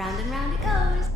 Round and round it goes.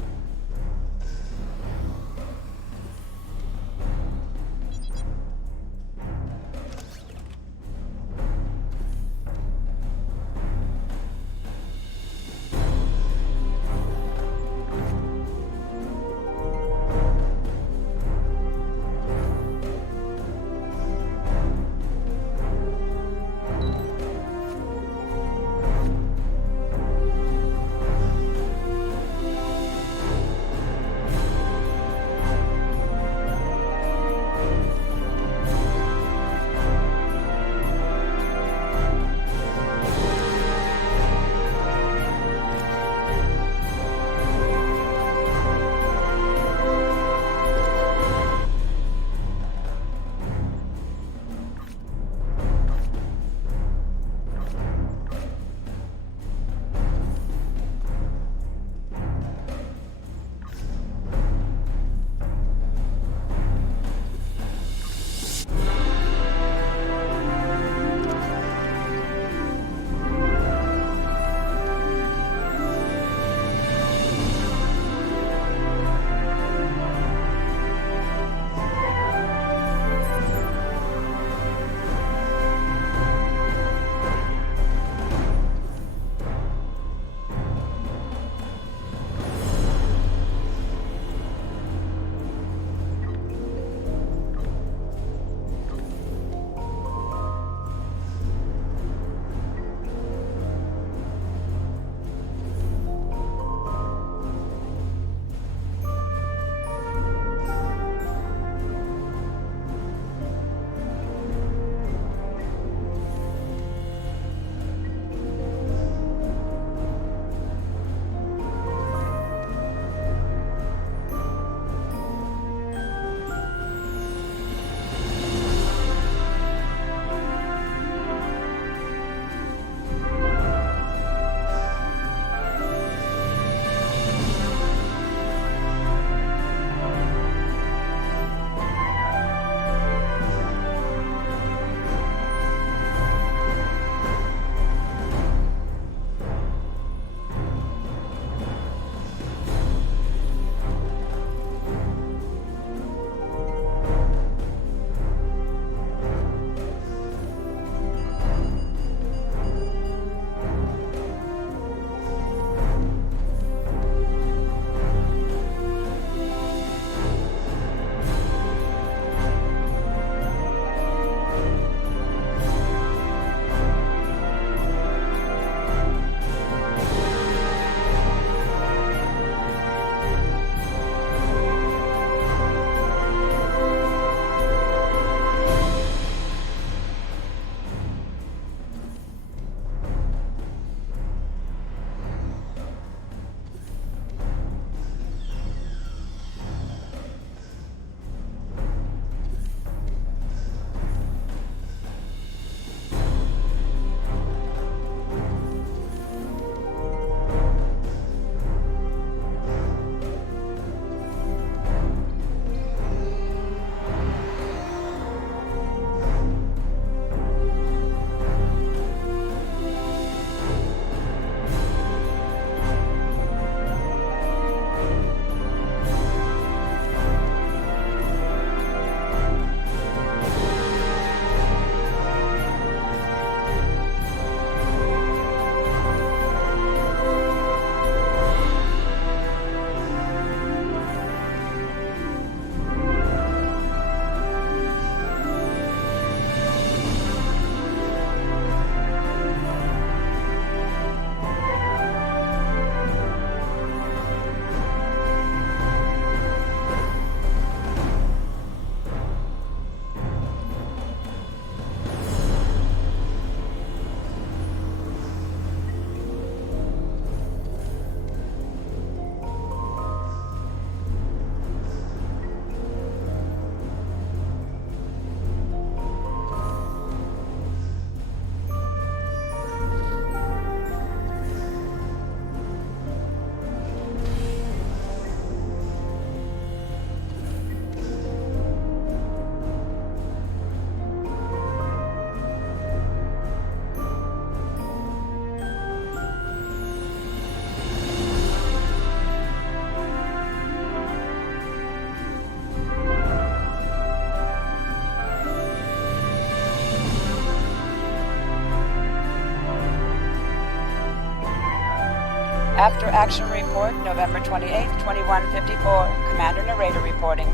After Action Report, November 28th, 2154. Commander Narrator reporting.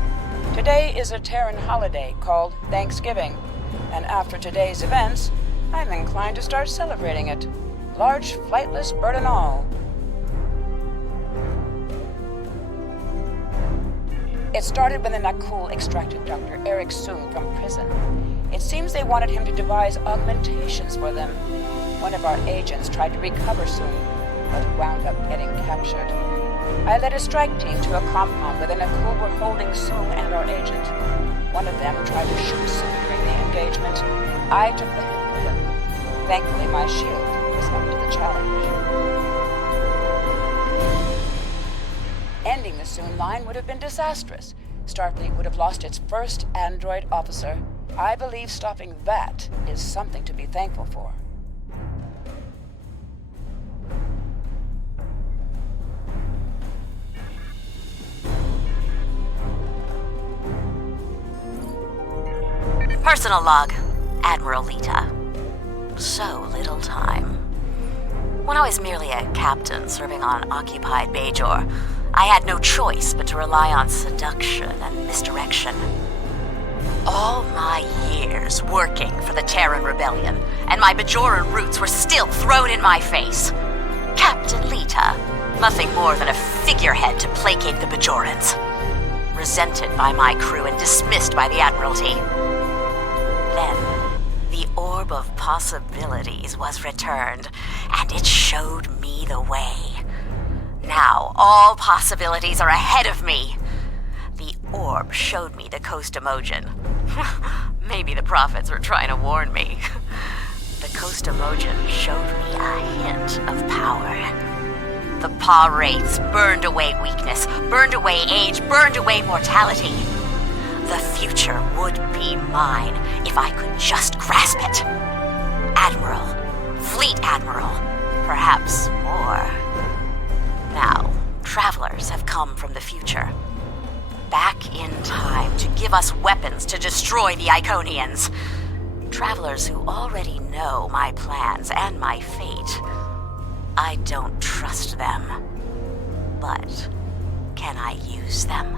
Today is a Terran holiday called Thanksgiving, and after today's events, I'm inclined to start celebrating it. Large flightless bird and all. It started when the Nakul extracted Dr. Eric Soong from prison. It seems they wanted him to devise augmentations for them. One of our agents tried to recover Soong, but wound up getting captured. I led a strike team to a compound where the Nakul were holding Soong and our agent. One of them tried to shoot Soong during the engagement. I took the hit with him. Thankfully, my shield was up to the challenge. Ending the Soong line would have been disastrous. Starfleet would have lost its first android officer. I believe stopping that is something to be thankful for. Personal log, Admiral Lita. So little time. When I was merely a captain serving on occupied Bajor, I had no choice but to rely on seduction and misdirection. All my years working for the Terran Rebellion, and my Bajoran roots were still thrown in my face. Captain Lita, nothing more than a figurehead to placate the Bajorans. Resented by my crew and dismissed by the Admiralty. Then, the Orb of Possibilities was returned, and it showed me the way. Now, all possibilities are ahead of me. The orb showed me the Costamogen. Maybe the prophets were trying to warn me. The Costamogen showed me a hint of power. The Pa Wraiths burned away weakness, burned away age, burned away mortality. The future would be mine if I could just grasp it. Admiral, Fleet Admiral, perhaps more. Now, travelers have come from the future. Back in time to give us weapons to destroy the Iconians. Travelers who already know my plans and my fate. I don't trust them. But can I use them?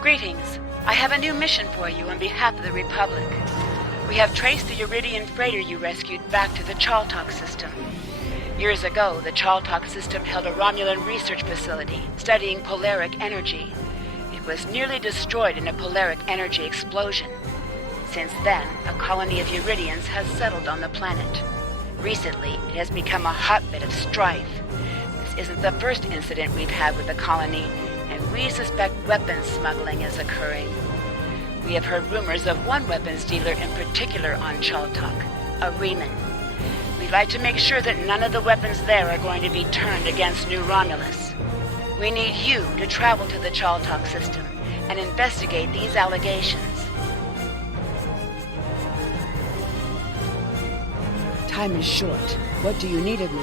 Greetings. I have a new mission for you on behalf of the Republic. We have traced the Uridian freighter you rescued back to the Chaltok system. Years ago, the Chaltok system held a Romulan research facility studying polaric energy. It was nearly destroyed in a polaric energy explosion. Since then, a colony of Uridians has settled on the planet. Recently, it has become a hotbed of strife. This isn't the first incident we've had with the colony, and we suspect weapons smuggling is occurring. We have heard rumors of one weapons dealer in particular on Chaltok, a Reman. We'd like to make sure that none of the weapons there are going to be turned against New Romulus. We need you to travel to the Chaltok system and investigate these allegations. Time is short. What do you need of me?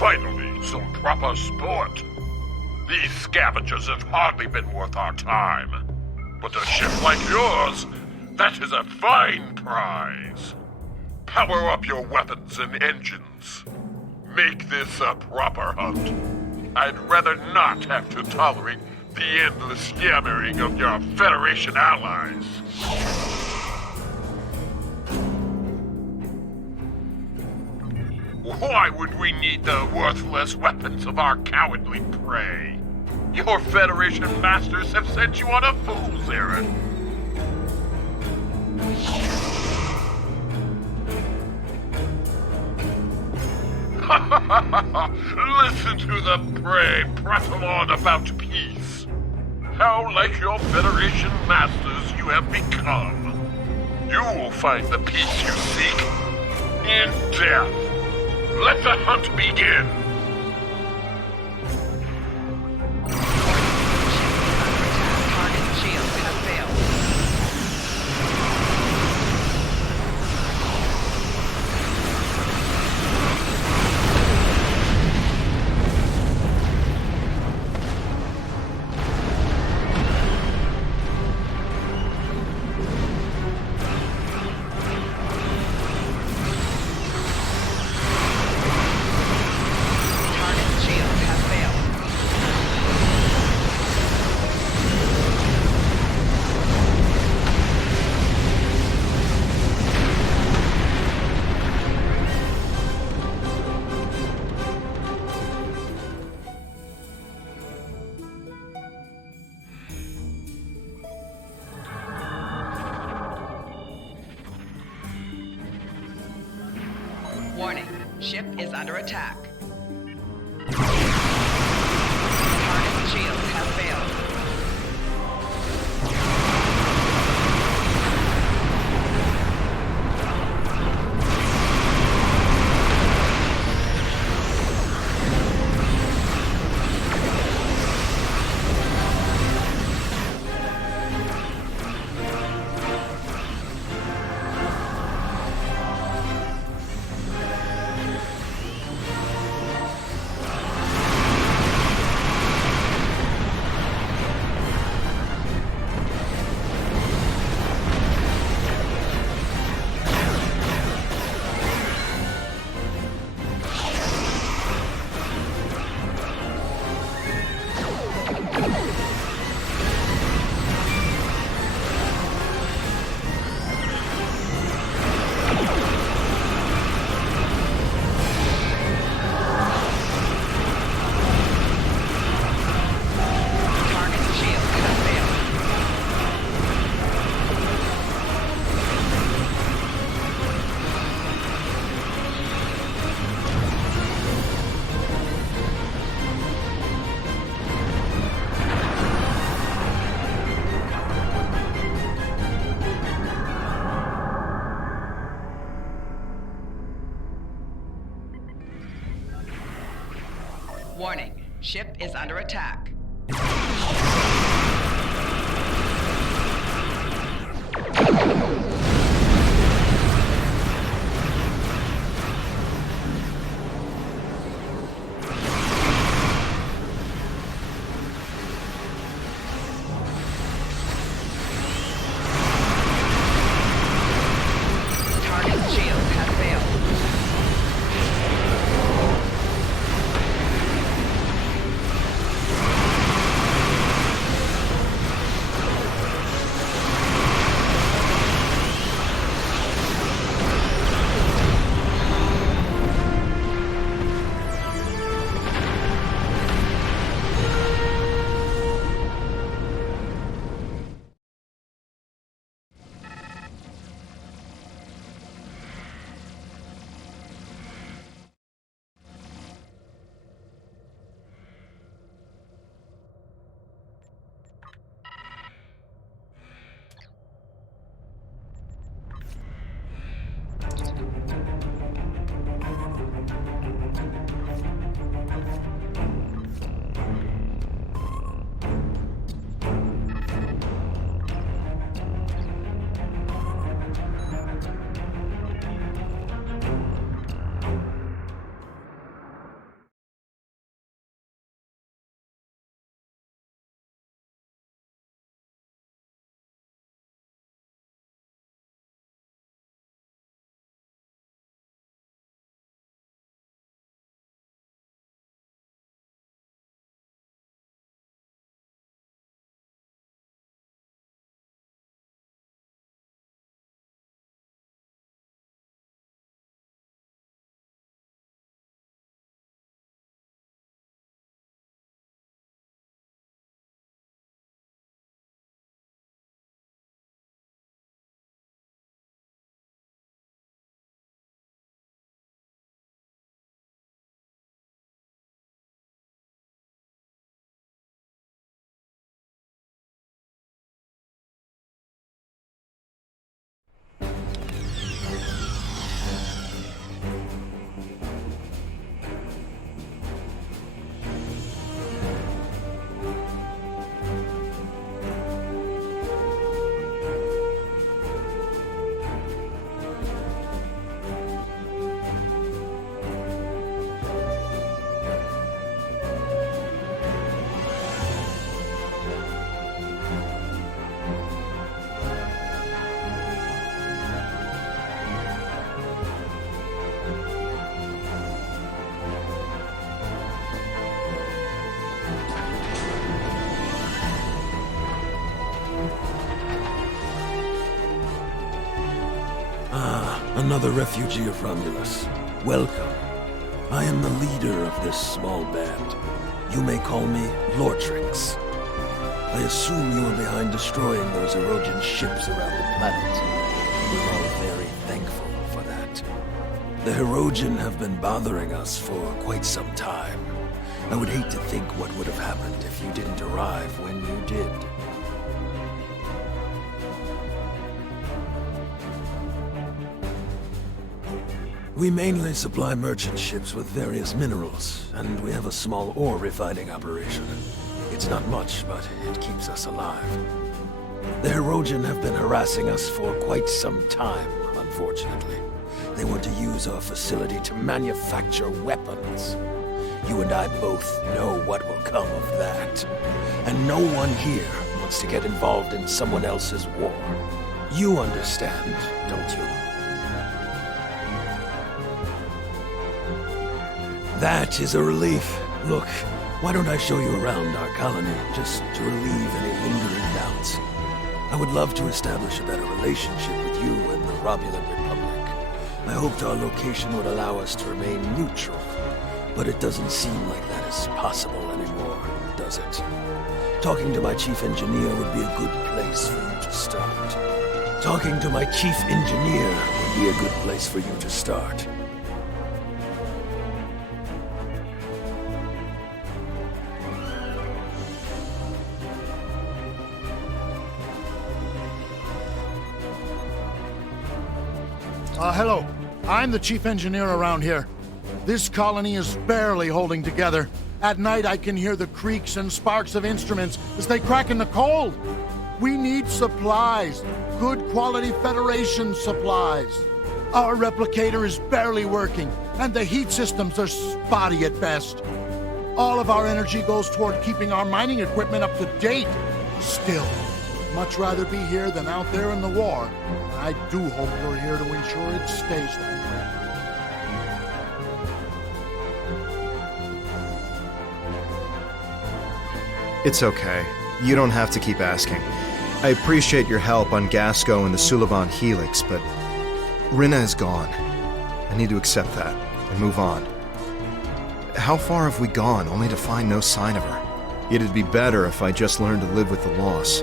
Finally, some proper sport. These scavengers have hardly been worth our time. But a ship like yours, that is a fine prize. Power up your weapons and engines. Make this a proper hunt. I'd rather not have to tolerate the endless yammering of your Federation allies. Why would we need the worthless weapons of our cowardly prey? Your Federation masters have sent you on a fool's errand. Listen to the prey prattle on about peace. How like your Federation masters you have become. You will find the peace you seek in death. Let the hunt begin. Target shields have failed. Warning, ship is under attack. Target shields have failed. Warning, ship is under attack. Target shields have failed. Another refugee of Romulus. Welcome. I am the leader of this small band. You may call me Lortrix. I assume you are behind destroying those Erogen ships around the planet. We're all very thankful for that. The Erogen have been bothering us for quite some time. I would hate to think what would have happened if you didn't arrive when you did. We mainly supply merchant ships with various minerals, and we have a small ore refining operation. It's not much, but it keeps us alive. The Erogen have been harassing us for quite some time, unfortunately. They want to use our facility to manufacture weapons. You and I both know what will come of that. And no one here wants to get involved in someone else's war. You understand, don't you? That is a relief. Look, why don't I show you around our colony, just to relieve any lingering doubts? I would love to establish a better relationship with you and the Romulan Republic. I hoped our location would allow us to remain neutral, but it doesn't seem like that is possible anymore, does it? Talking to my chief engineer would be a good place for you to start. Talking to my chief engineer would be a good place for you to start. Hello. I'm the chief engineer around here. This colony is barely holding together. At night, I can hear the creaks and sparks of instruments as they crack in the cold. We need supplies. Good quality Federation supplies. Our replicator is barely working, and the heat systems are spotty at best. All of our energy goes toward keeping our mining equipment up to date. Still, much rather be here than out there in the war. I do hope you're here to ensure it stays that way. It's okay. You don't have to keep asking. I appreciate your help on Gasco and the Suliban Helix, but Rinna is gone. I need to accept that and move on. How far have we gone only to find no sign of her? It'd be better if I just learned to live with the loss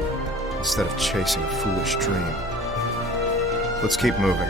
instead of chasing a foolish dream. Let's keep moving.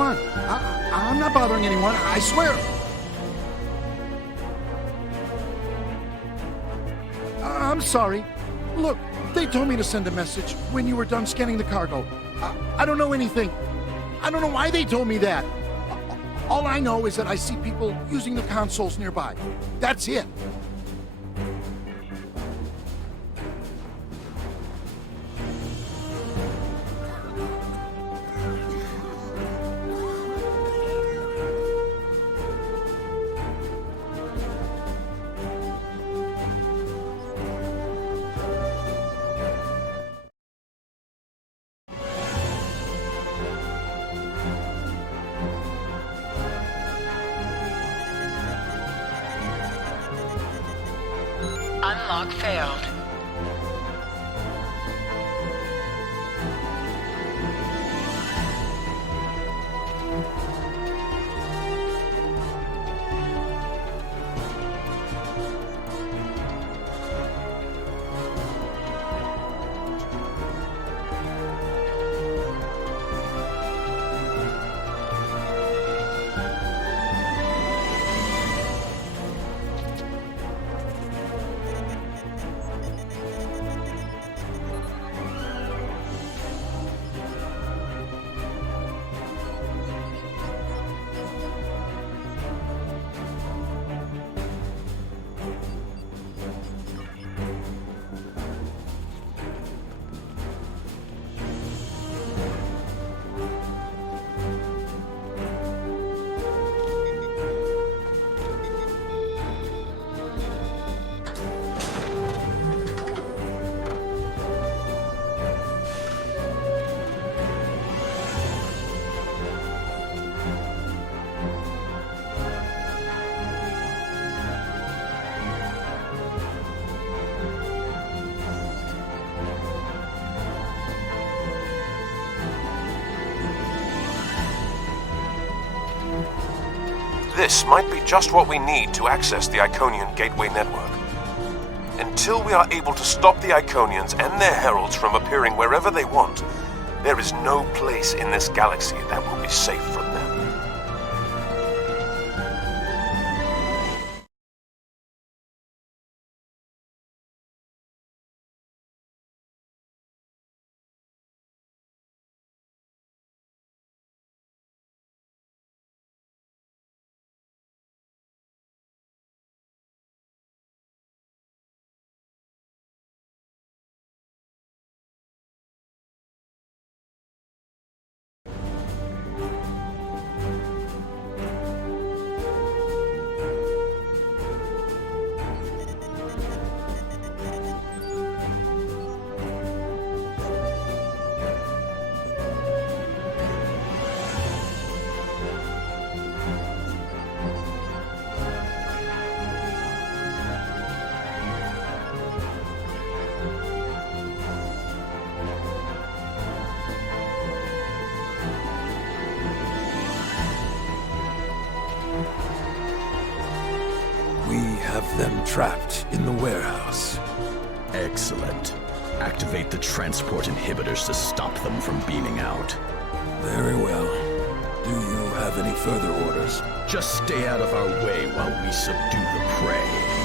want? I'm not bothering anyone, I swear. I'm sorry. Look, they told me to send a message when you were done scanning the cargo. I don't know anything. I don't know why they told me that. All I know is that I see people using the consoles nearby. That's it. Unlock failed. This might be just what we need to access the Iconian Gateway Network. Until we are able to stop the Iconians and their heralds from appearing wherever they want, there is no place in this galaxy that will be safe from them. Them trapped in the warehouse. Excellent. Activate the transport inhibitors to stop them from beaming out. Very well. Do you have any further orders? Just stay out of our way while we subdue the prey.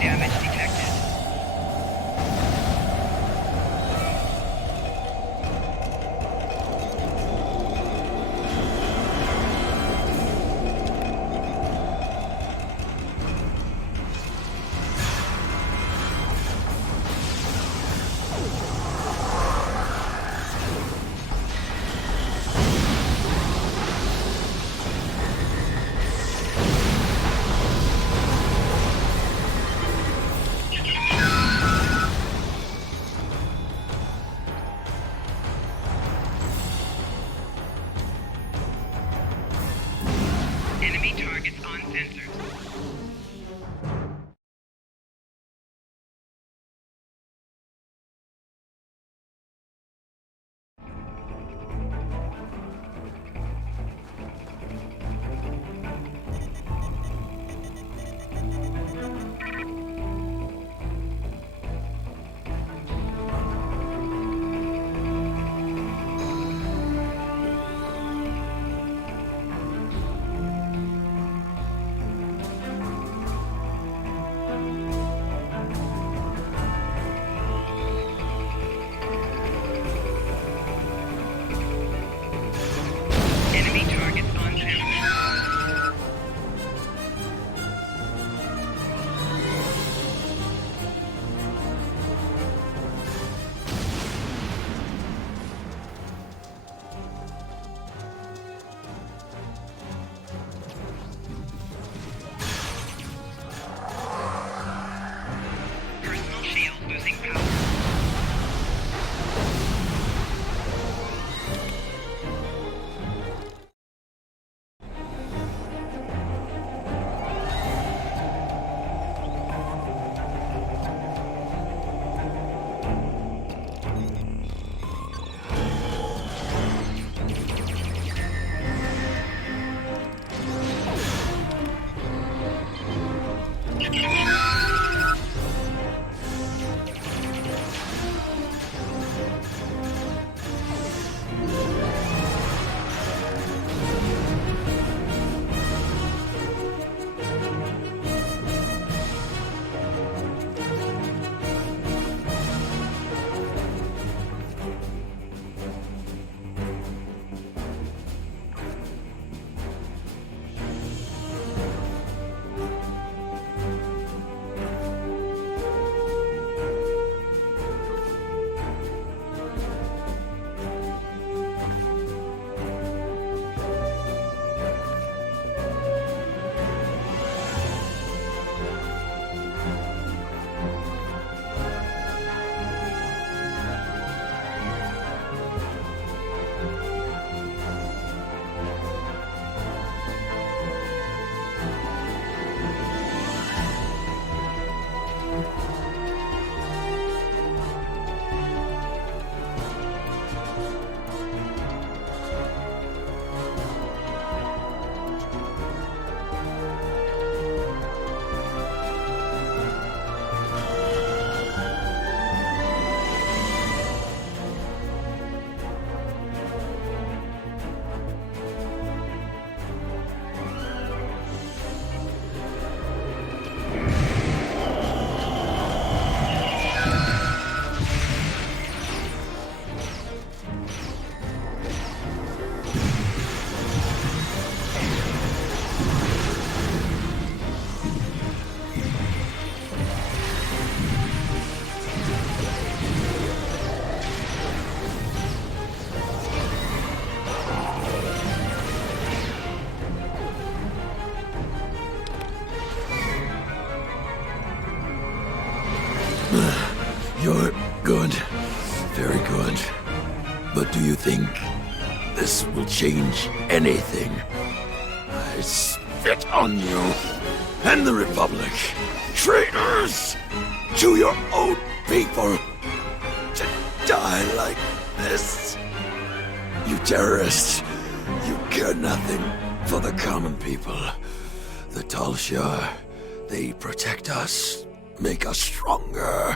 Damage detected. sensors. Enemy targets on sensor. Personal shield losing power. You're good. Very good. But do you think this will change anything? I spit on you and the Republic. Traitors! To your own people! To die like this! You terrorists! You care nothing for the common people. The Tal Shiar, they protect us, make us stronger.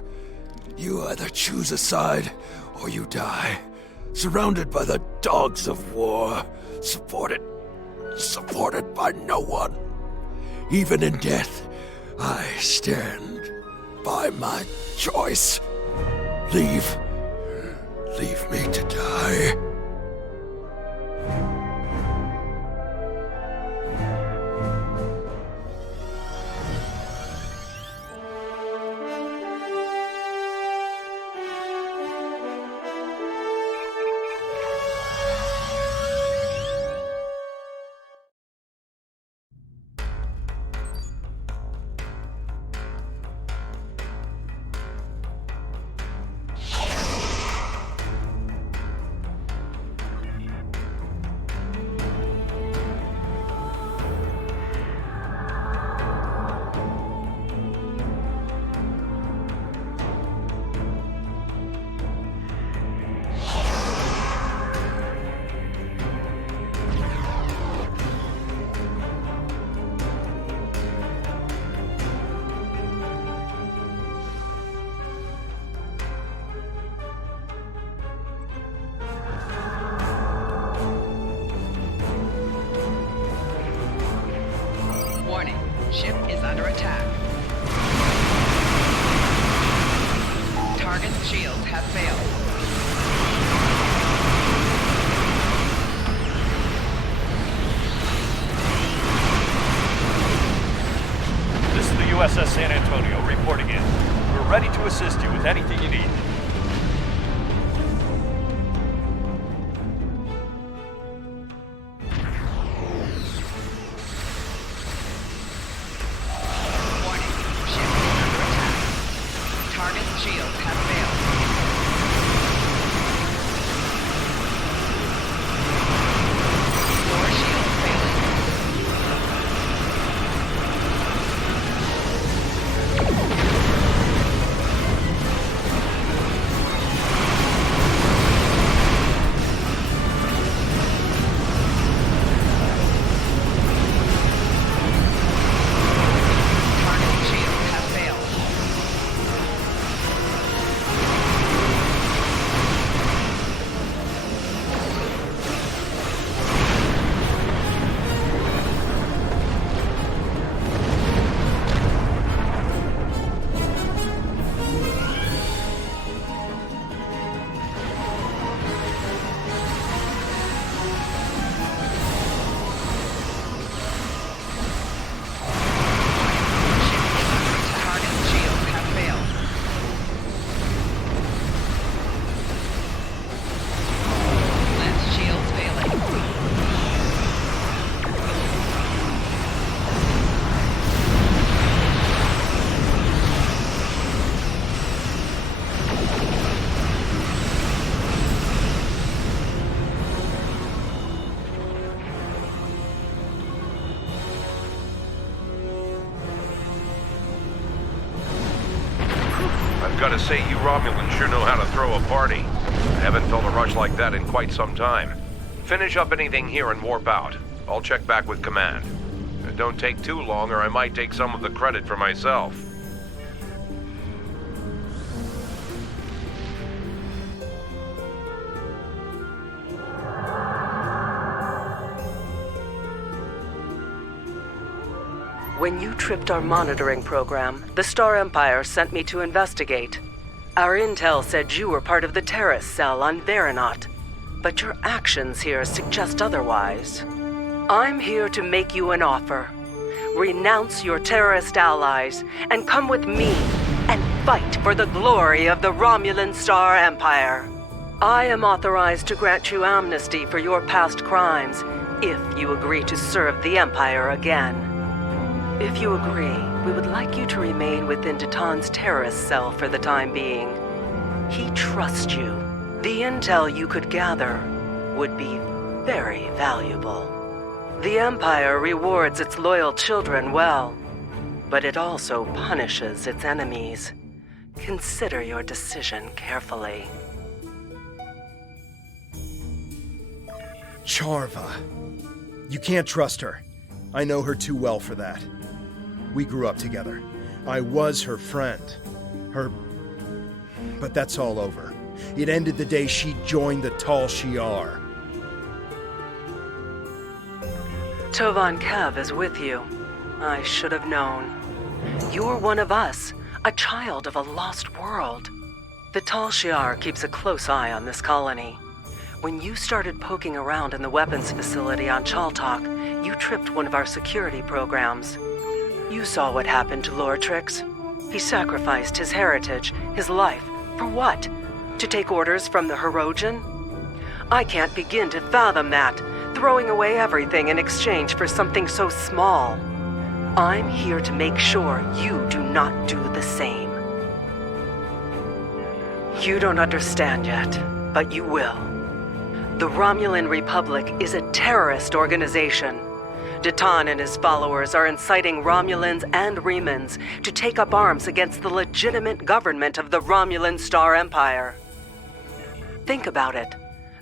You either choose a side, or you die. Surrounded by the dogs of war. Supported by no one. Even in death, I stand by my choice. Leave me to die. attack. Target's shields have failed. This is the USS San Antonio reporting in. We're ready to assist you with anything you need. Warning. Ship is under attack. Target's shields have failed. Door shield failing. Target shields have failed. Target shields have failed. Lens shields failing. I've got to say, you Romulans sure know how to throw a party. I haven't felt a rush like that in quite some time. Finish up anything here and warp out. I'll check back with command. Don't take too long or I might take some of the credit for myself. When you tripped our monitoring program, the Star Empire sent me to investigate. Our intel said you were part of the terrorist cell on Virinat, but your actions here suggest otherwise. I'm here to make you an offer. Renounce your terrorist allies and come with me and fight for the glory of the Romulan Star Empire. I am authorized to grant you amnesty for your past crimes if you agree to serve the Empire again. If you agree, we would like you to remain within Titan's terrorist cell for the time being. He trusts you. The intel you could gather would be very valuable. The Empire rewards its loyal children well, but it also punishes its enemies. Consider your decision carefully. Charva. You can't trust her. I know her too well for that. We grew up together. I was her friend. But that's all over. It ended the day she joined the Tal Shiar. Tovan Khev is with you. I should have known. You're one of us, a child of a lost world. The Tal Shiar keeps a close eye on this colony. When you started poking around in the weapons facility on Chaltok, you tripped one of our security programs. You saw what happened to Lortrix. He sacrificed his heritage, his life, for what? To take orders from the Hirogen? I can't begin to fathom that, throwing away everything in exchange for something so small. I'm here to make sure you do not do the same. You don't understand yet, but you will. The Romulan Republic is a terrorist organization. Titan and his followers are inciting Romulans and Remans to take up arms against the legitimate government of the Romulan Star Empire. Think about it.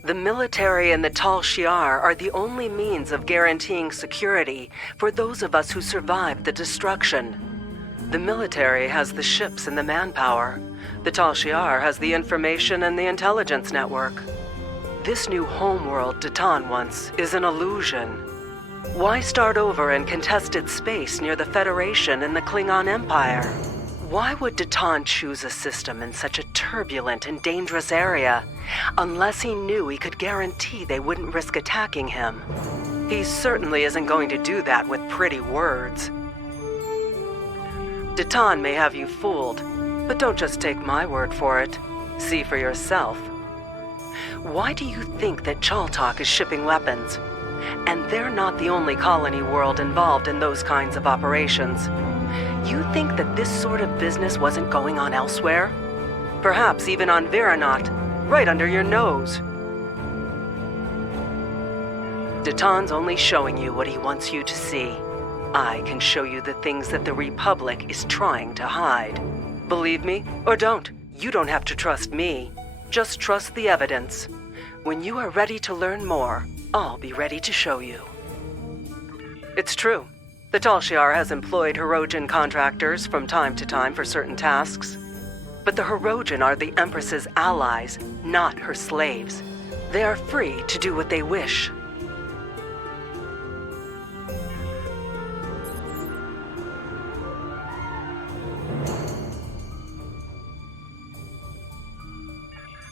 The military and the Tal Shiar are the only means of guaranteeing security for those of us who survived the destruction. The military has the ships and the manpower. The Tal Shiar has the information and the intelligence network. This new homeworld Titan wants is an illusion. Why start over in contested space near the Federation and the Klingon Empire? Why would Datan choose a system in such a turbulent and dangerous area, unless he knew he could guarantee they wouldn't risk attacking him? He certainly isn't going to do that with pretty words. Datan may have you fooled, but don't just take my word for it. See for yourself. Why do you think that Chaltok is shipping weapons? And they're not the only colony world involved in those kinds of operations. You think that this sort of business wasn't going on elsewhere? Perhaps even on Virinat, right under your nose. Datan's only showing you what he wants you to see. I can show you the things that the Republic is trying to hide. Believe me, or don't. You don't have to trust me. Just trust the evidence. When you are ready to learn more, I'll be ready to show you. It's true. The Tal Shiar has employed Hirogen contractors from time to time for certain tasks. But the Hirogen are the Empress's allies, not her slaves. They are free to do what they wish.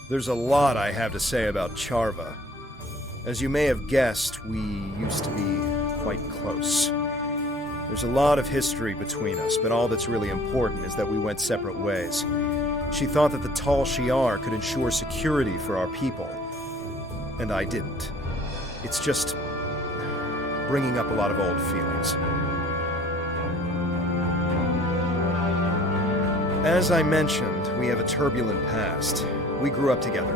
There's a lot I have to say about Charva. As you may have guessed, we used to be quite close. There's a lot of history between us, but all that's really important is that we went separate ways. She thought that the Tal Shiar could ensure security for our people, and I didn't. It's just bringing up a lot of old feelings. As I mentioned, we have a turbulent past. We grew up together.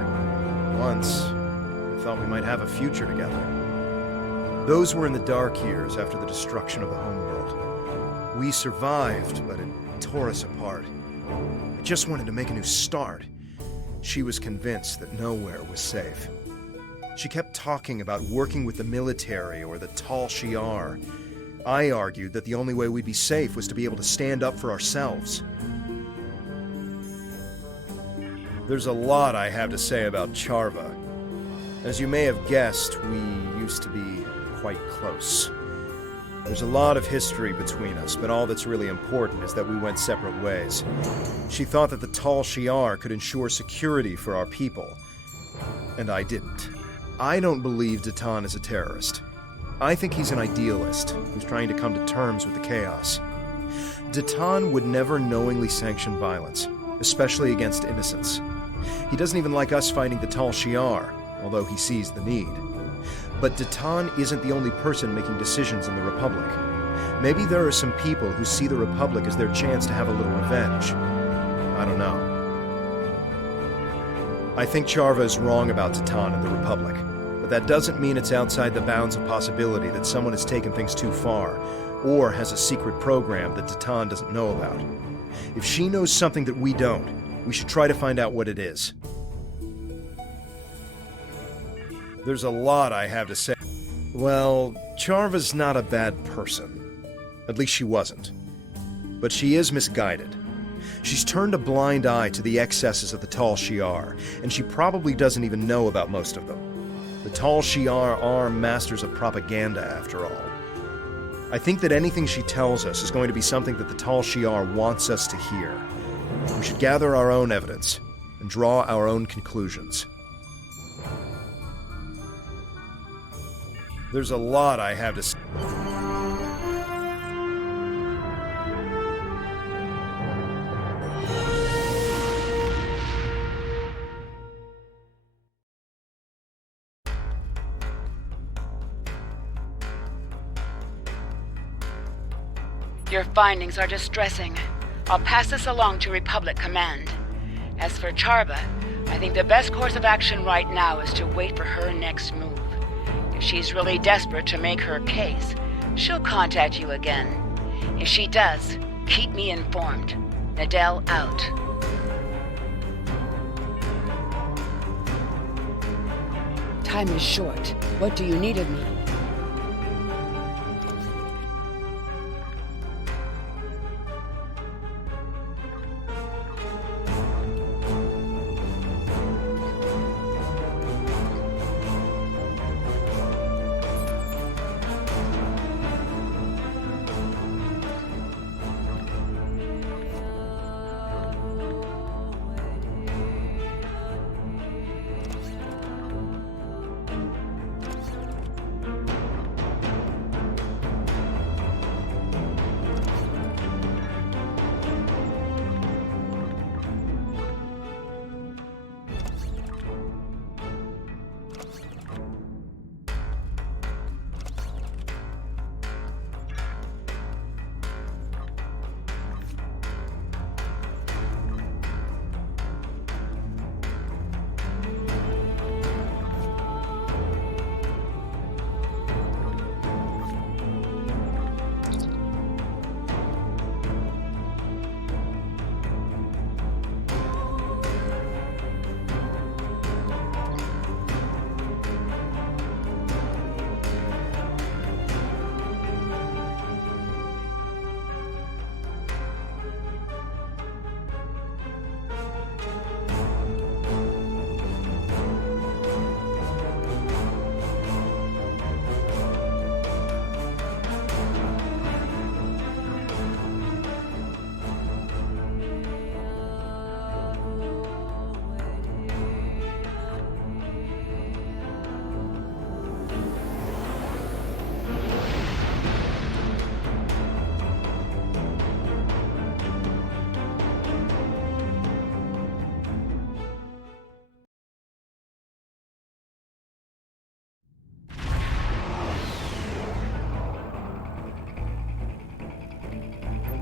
Once, I thought we might have a future together. Those were in the dark years after the destruction of the homeworld. We survived, but it tore us apart. I just wanted to make a new start. She was convinced that nowhere was safe. She kept talking about working with the military or the Tal Shiar. I argued that the only way we'd be safe was to be able to stand up for ourselves. There's a lot I have to say about Charva. As you may have guessed, we used to be quite close. There's a lot of history between us, but all that's really important is that we went separate ways. She thought that the Tal Shiar could ensure security for our people, and I didn't. I don't believe Datan is a terrorist. I think he's an idealist who's trying to come to terms with the chaos. Datan would never knowingly sanction violence, especially against innocents. He doesn't even like us fighting the Tal Shiar, although he sees the need. But Datan isn't the only person making decisions in the Republic. Maybe there are some people who see the Republic as their chance to have a little revenge. I don't know. I think Charva is wrong about Datan and the Republic, but that doesn't mean it's outside the bounds of possibility that someone has taken things too far, or has a secret program that Datan doesn't know about. If she knows something that we don't, we should try to find out what it is. There's a lot I have to say. Well, Charva's not a bad person. At least she wasn't. But she is misguided. She's turned a blind eye to the excesses of the Tal Shiar, and she probably doesn't even know about most of them. The Tal Shiar are masters of propaganda, after all. I think that anything she tells us is going to be something that the Tal Shiar wants us to hear. We should gather our own evidence and draw our own conclusions. There's a lot I have to say. Your findings are distressing. I'll pass this along to Republic Command. As for Charva, I think the best course of action right now is to wait for her next move. If she's really desperate to make her case, she'll contact you again. If she does, keep me informed. Nadell out. Time is short. What do you need of me?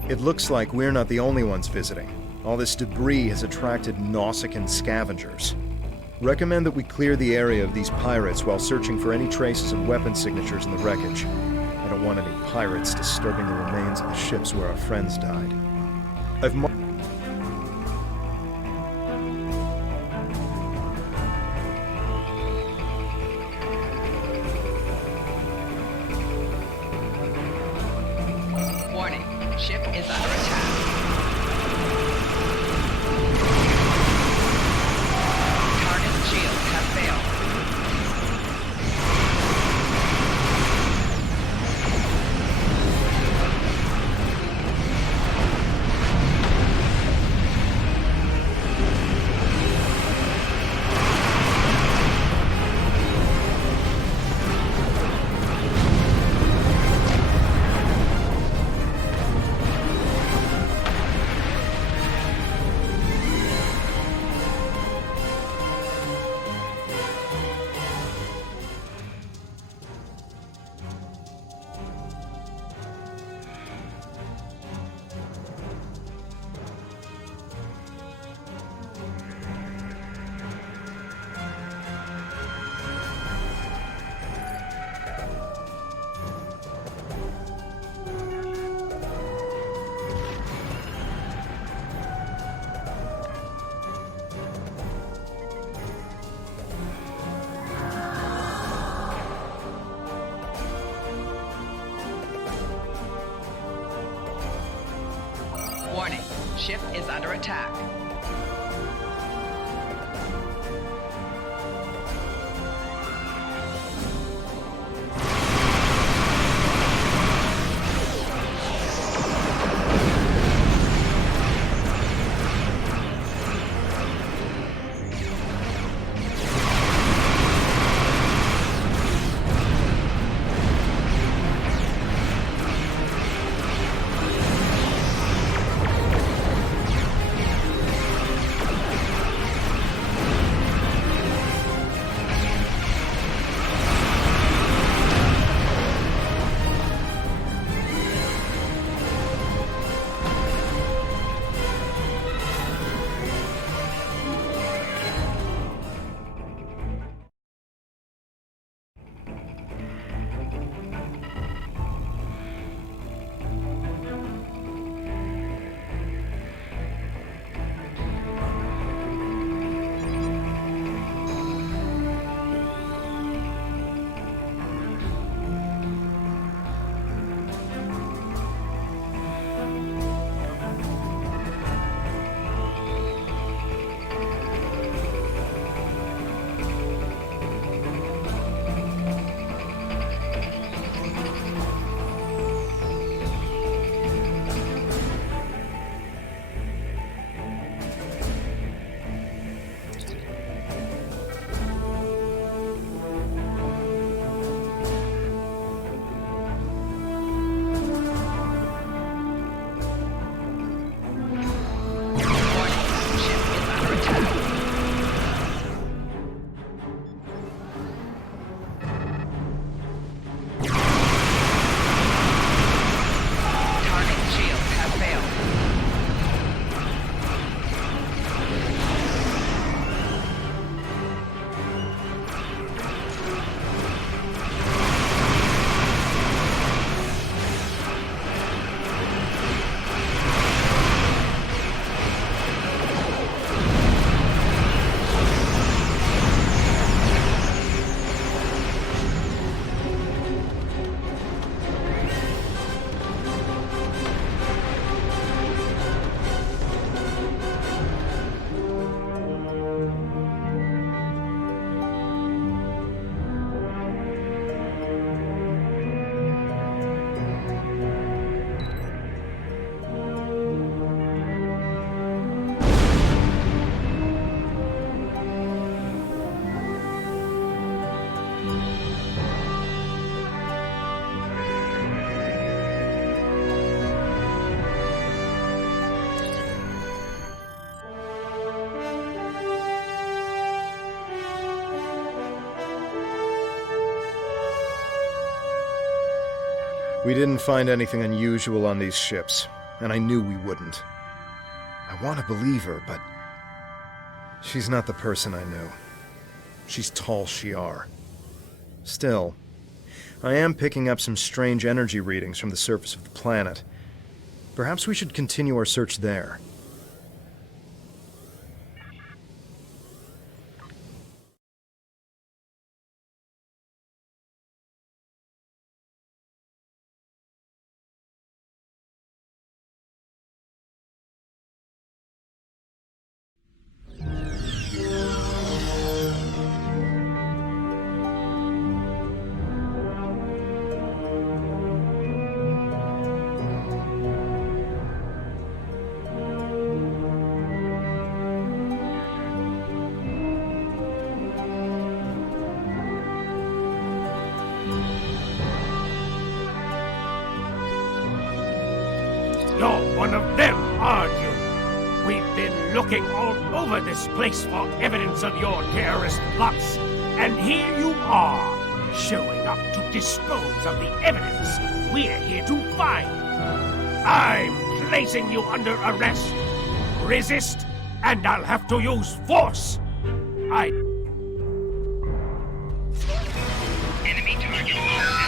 It looks like we're not the only ones visiting. All this debris has attracted Nausicaan scavengers. Recommend that we clear the area of these pirates while searching for any traces of weapon signatures in the wreckage. I don't want any pirates disturbing the remains of the ships where our friends died. I've Warning, ship is under attack. Target shields have failed. Warning, ship is under attack. We didn't find anything unusual on these ships. and I knew we wouldn't. I want to believe her, but she's not the person I knew. She's Tal Shiar. Still, I am picking up some strange energy readings from the surface of the planet. Perhaps we should continue our search there. You're one of them, aren't you? We've been looking all over this place for evidence of your terrorist plots, and here you are, showing up to dispose of the evidence we're here to find. I'm placing you under arrest. Resist, and I'll have to use force. Enemy target located.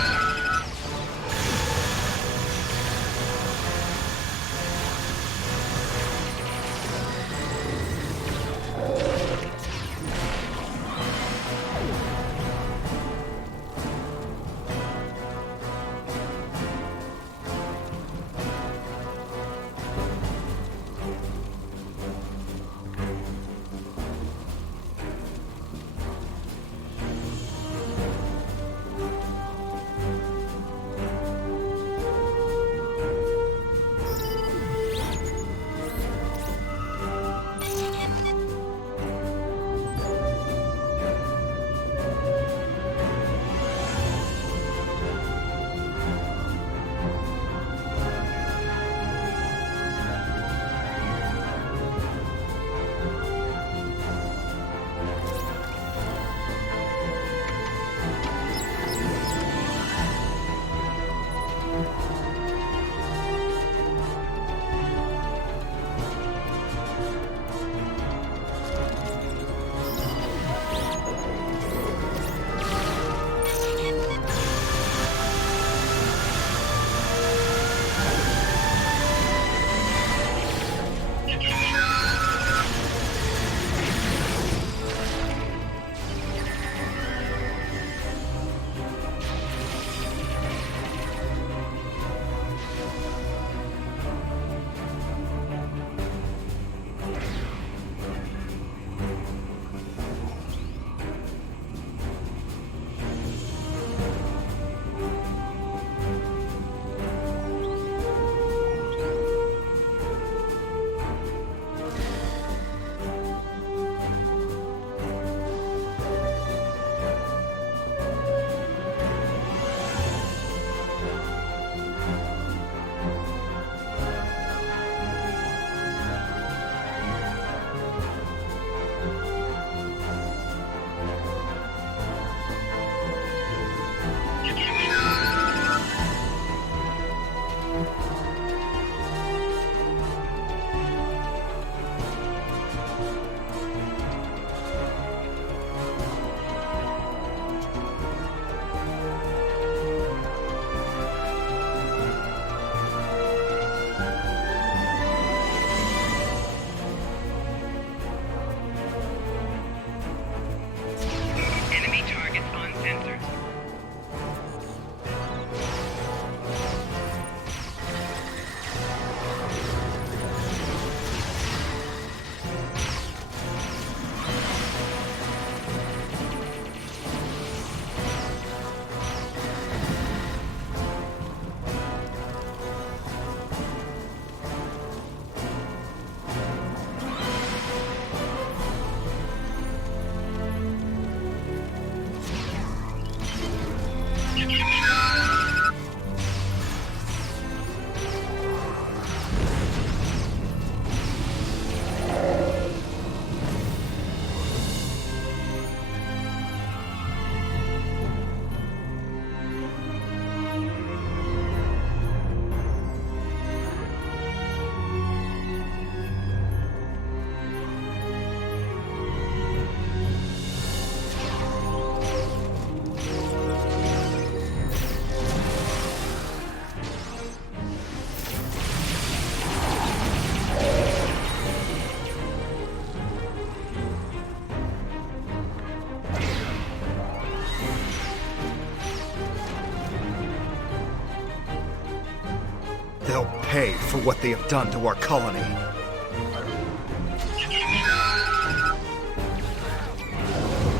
pay for what they have done to our colony.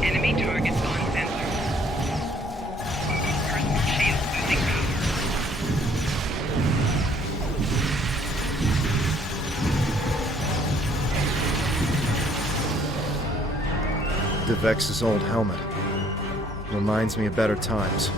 Enemy targets on sensor. Personal shield losing power. Devex's old helmet. Reminds me of better times.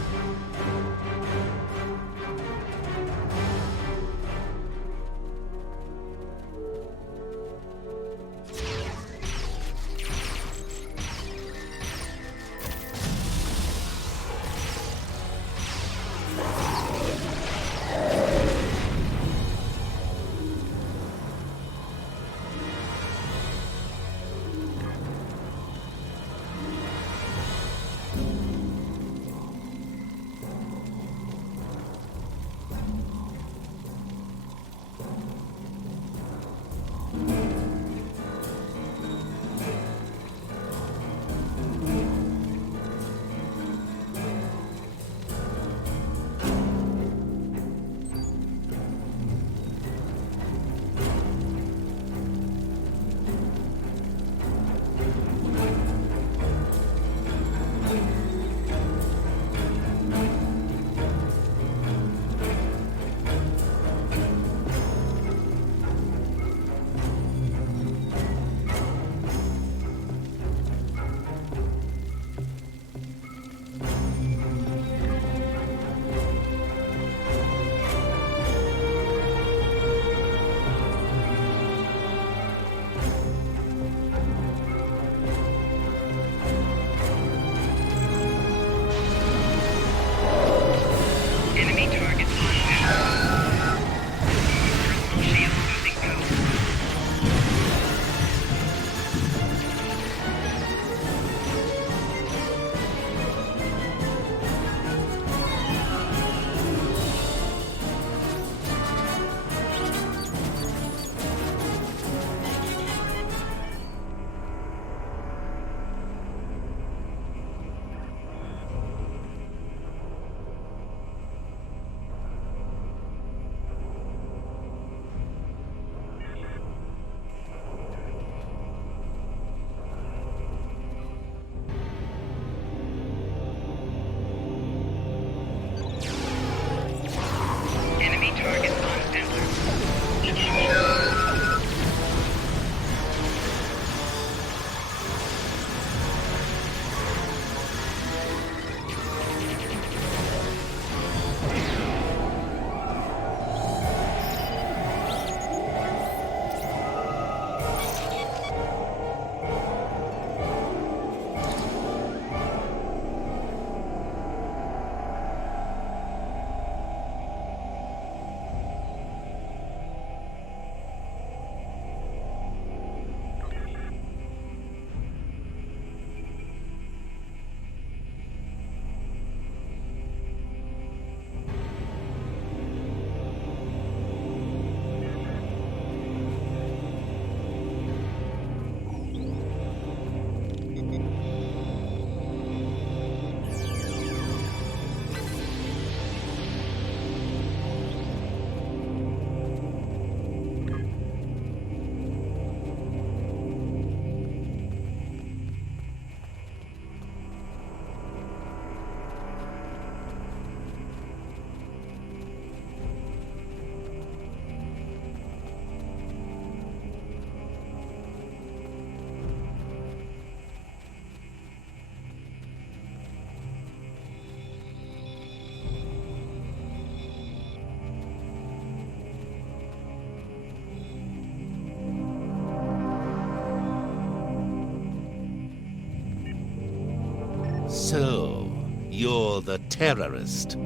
So, you're the terrorist.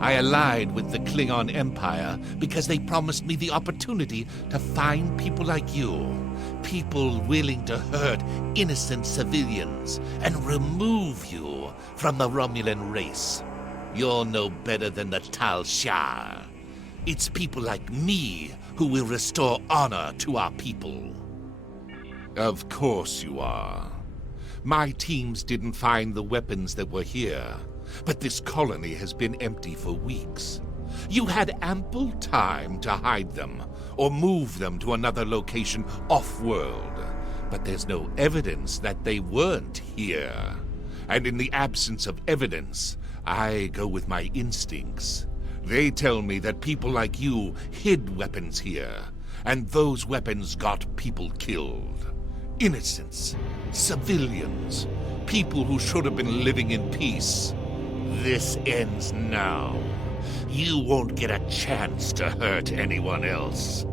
I allied with the Klingon Empire because they promised me the opportunity to find people like you. People willing to hurt innocent civilians and remove you from the Romulan race. You're no better than the Tal Shiar. It's people like me who will restore honor to our people. Of course you are. My teams didn't find the weapons that were here, but this colony has been empty for weeks. You had ample time to hide them, or move them to another location off-world. But there's no evidence that they weren't here. And in the absence of evidence, I go with my instincts. They tell me that people like you hid weapons here, and those weapons got people killed. Innocents, civilians, people who should have been living in peace. This ends now. You won't get a chance to hurt anyone else.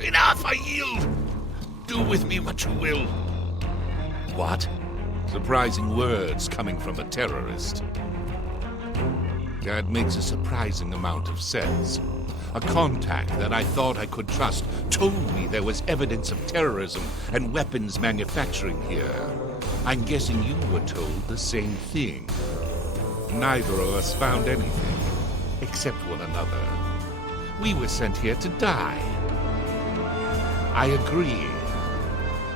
Enough, I yield! Do with me what you will. What? Surprising words coming from a terrorist. That makes a surprising amount of sense. A contact that I thought I could trust told me there was evidence of terrorism and weapons manufacturing here. I'm guessing you were told the same thing. Neither of us found anything, except one another. We were sent here to die. I agree.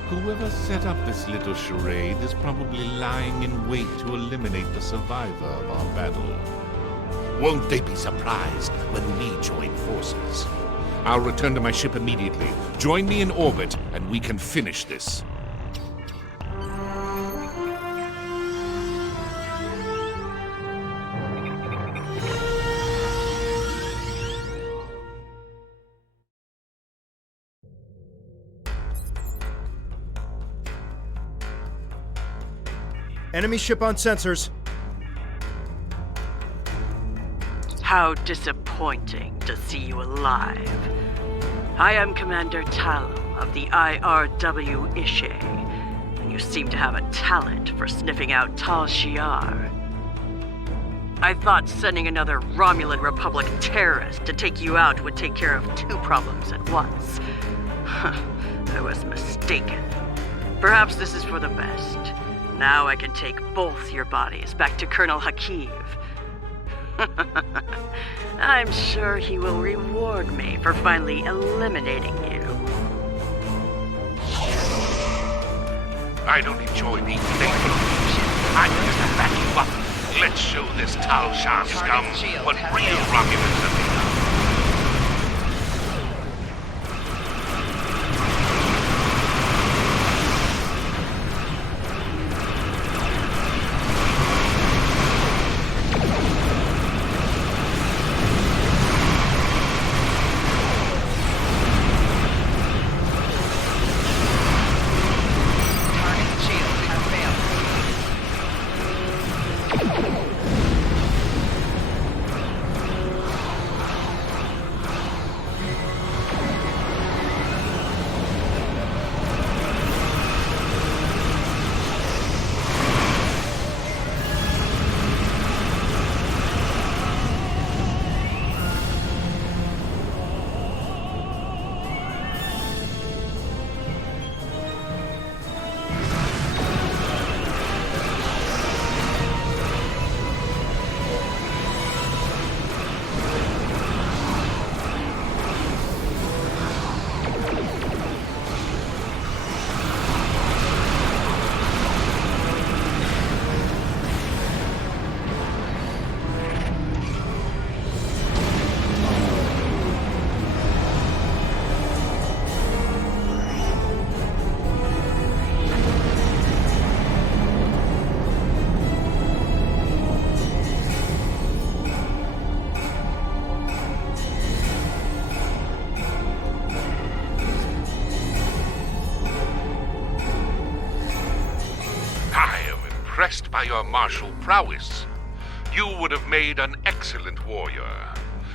Whoever set up this little charade is probably lying in wait to eliminate the survivor of our battle. Won't they be surprised when we join forces? I'll return to my ship immediately. Join me in orbit, and we can finish this. Enemy ship on sensors. How disappointing to see you alive. I am Commander Tal of the R.R.W. Ishe, and you seem to have a talent for sniffing out Tal Shiar. I thought sending another Romulan Republic terrorist to take you out would take care of two problems at once. I was mistaken. Perhaps this is for the best. Now I can take both your bodies back to Colonel Khev. I'm sure he will reward me for finally eliminating you. I don't enjoy being thankful. I'm here to back you up. Let's show this Tal Shiar scum what real Romulans have become. impressed by your martial prowess. You would have made an excellent warrior.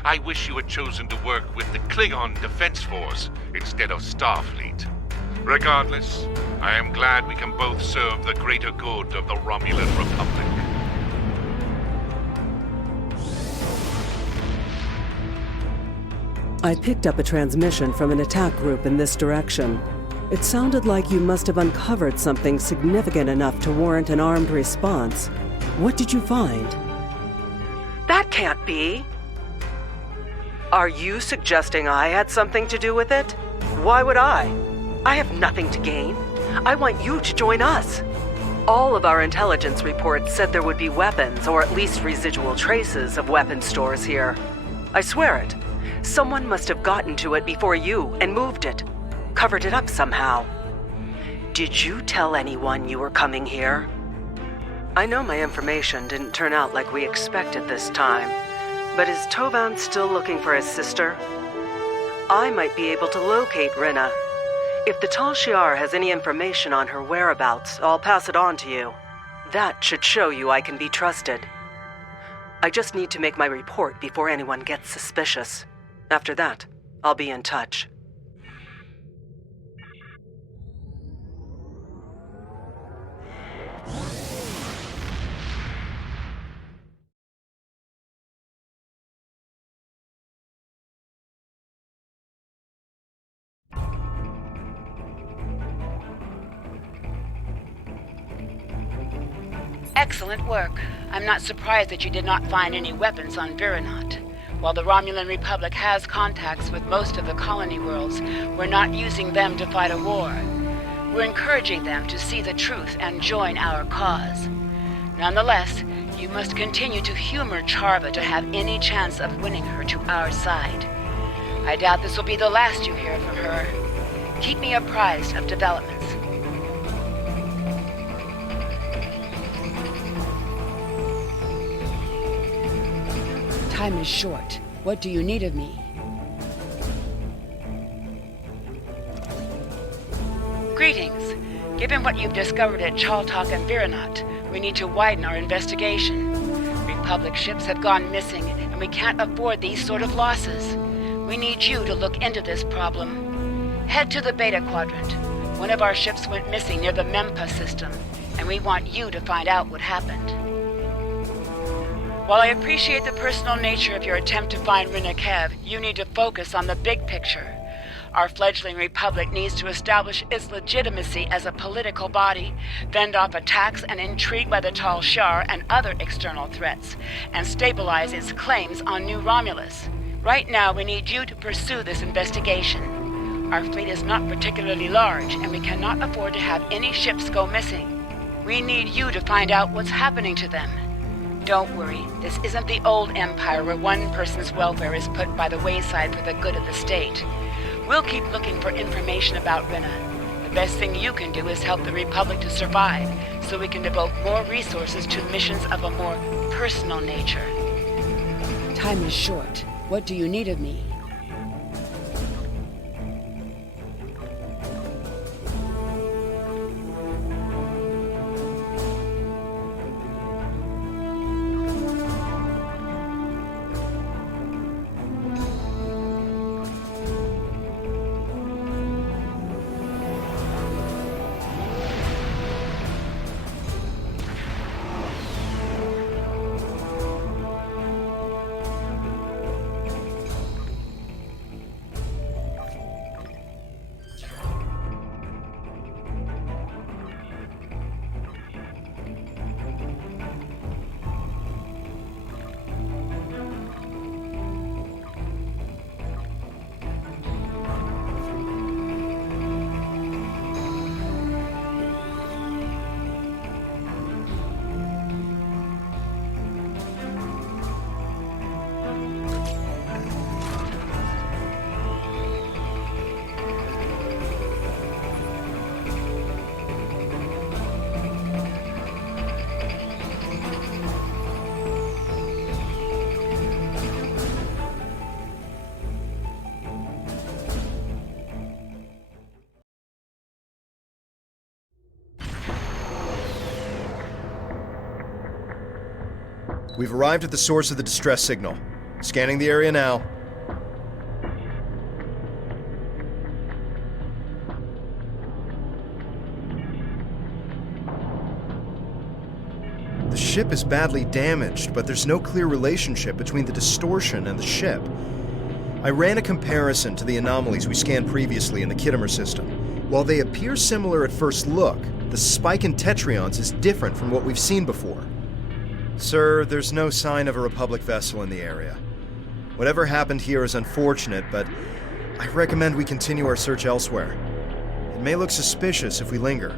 I wish you had chosen to work with the Klingon Defense Force instead of Starfleet. Regardless, I am glad we can both serve the greater good of the Romulan Republic. I picked up a transmission from an attack group in this direction. It sounded like you must have uncovered something significant enough to warrant an armed response. What did you find? That can't be. Are you suggesting I had something to do with it? Why would I? I have nothing to gain. I want you to join us. All of our intelligence reports said there would be weapons, or at least residual traces of weapon stores here. I swear it. Someone must have gotten to it before you and moved it. Covered it up somehow. Did you tell anyone you were coming here? I know my information didn't turn out like we expected this time, but is Tovan still looking for his sister? I might be able to locate Rinna. If the Tal Shiar has any information on her whereabouts, I'll pass it on to you. That should show you I can be trusted. I just need to make my report before anyone gets suspicious. After that, I'll be in touch. Excellent work. I'm not surprised that you did not find any weapons on Virinat. While the Romulan Republic has contacts with most of the colony worlds, we're not using them to fight a war. We're encouraging them to see the truth and join our cause. Nonetheless, you must continue to humor Charva to have any chance of winning her to our side. I doubt this will be the last you hear from her. Keep me apprised of developments. Time is short. What do you need of me? Greetings. Given what you've discovered at Chaltok and Virinat, we need to widen our investigation. Republic ships have gone missing, and we can't afford these sort of losses. We need you to look into this problem. Head to the Beta Quadrant. One of our ships went missing near the Mempa system, and we want you to find out what happened. While I appreciate the personal nature of your attempt to find Rinna Khev, you need to focus on the big picture. Our fledgling republic needs to establish its legitimacy as a political body, fend off attacks and intrigue by the Tal Shiar and other external threats, and stabilize its claims on New Romulus. Right now, we need you to pursue this investigation. Our fleet is not particularly large, and we cannot afford to have any ships go missing. We need you to find out what's happening to them. Don't worry, this isn't the old empire where one person's welfare is put by the wayside for the good of the state. We'll keep looking for information about Rinna. The best thing you can do is help the Republic to survive, so we can devote more resources to missions of a more personal nature. Time is short. What do you need of me? We've arrived at the source of the distress signal. Scanning the area now. The ship is badly damaged, but there's no clear relationship between the distortion and the ship. I ran a comparison to the anomalies we scanned previously in the Khitomer system. While they appear similar at first look, the spike in tetrions is different from what we've seen before. Sir, there's no sign of a Republic vessel in the area. Whatever happened here is unfortunate, but I recommend we continue our search elsewhere. It may look suspicious if we linger.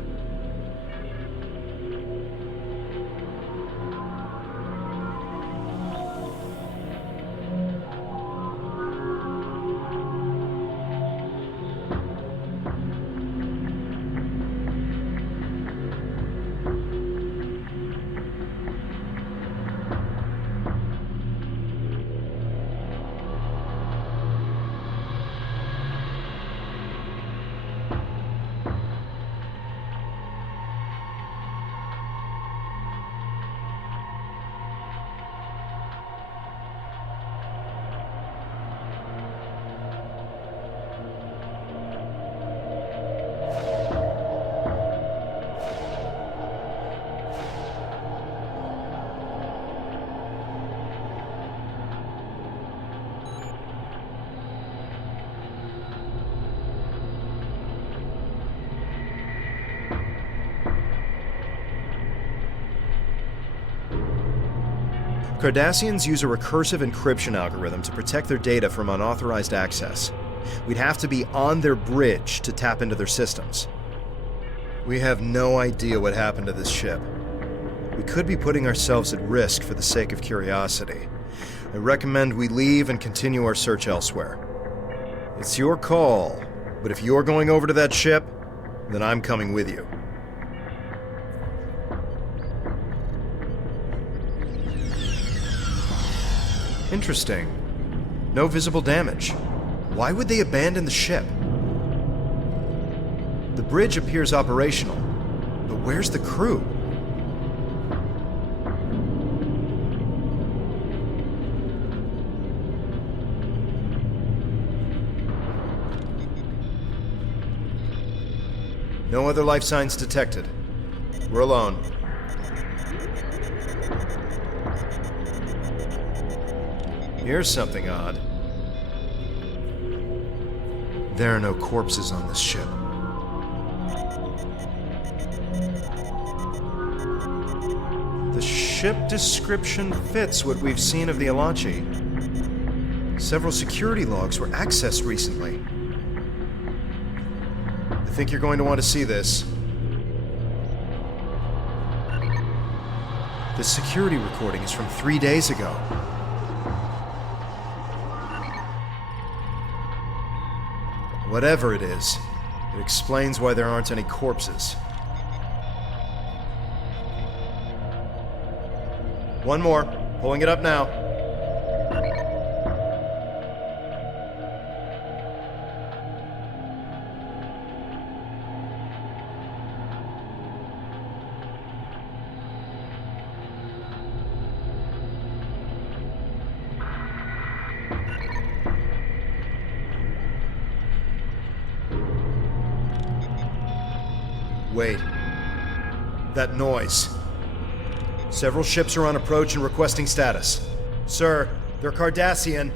Cardassians use a recursive encryption algorithm to protect their data from unauthorized access. We'd have to be on their bridge to tap into their systems. We have no idea what happened to this ship. We could be putting ourselves at risk for the sake of curiosity. I recommend we leave and continue our search elsewhere. It's your call, but if you're going over to that ship, then I'm coming with you. Interesting. No visible damage. Why would they abandon the ship? The bridge appears operational, but where's the crew? No other life signs detected. We're alone. Here's something odd. There are no corpses on this ship. The ship description fits what we've seen of the Alachi. Several security logs were accessed recently. I think you're going to want to see this. The security recording is from 3 days ago. Whatever it is, it explains why there aren't any corpses. One more. Pulling it up now. Wait. That noise. Several ships are on approach and requesting status. Sir, they're Cardassian.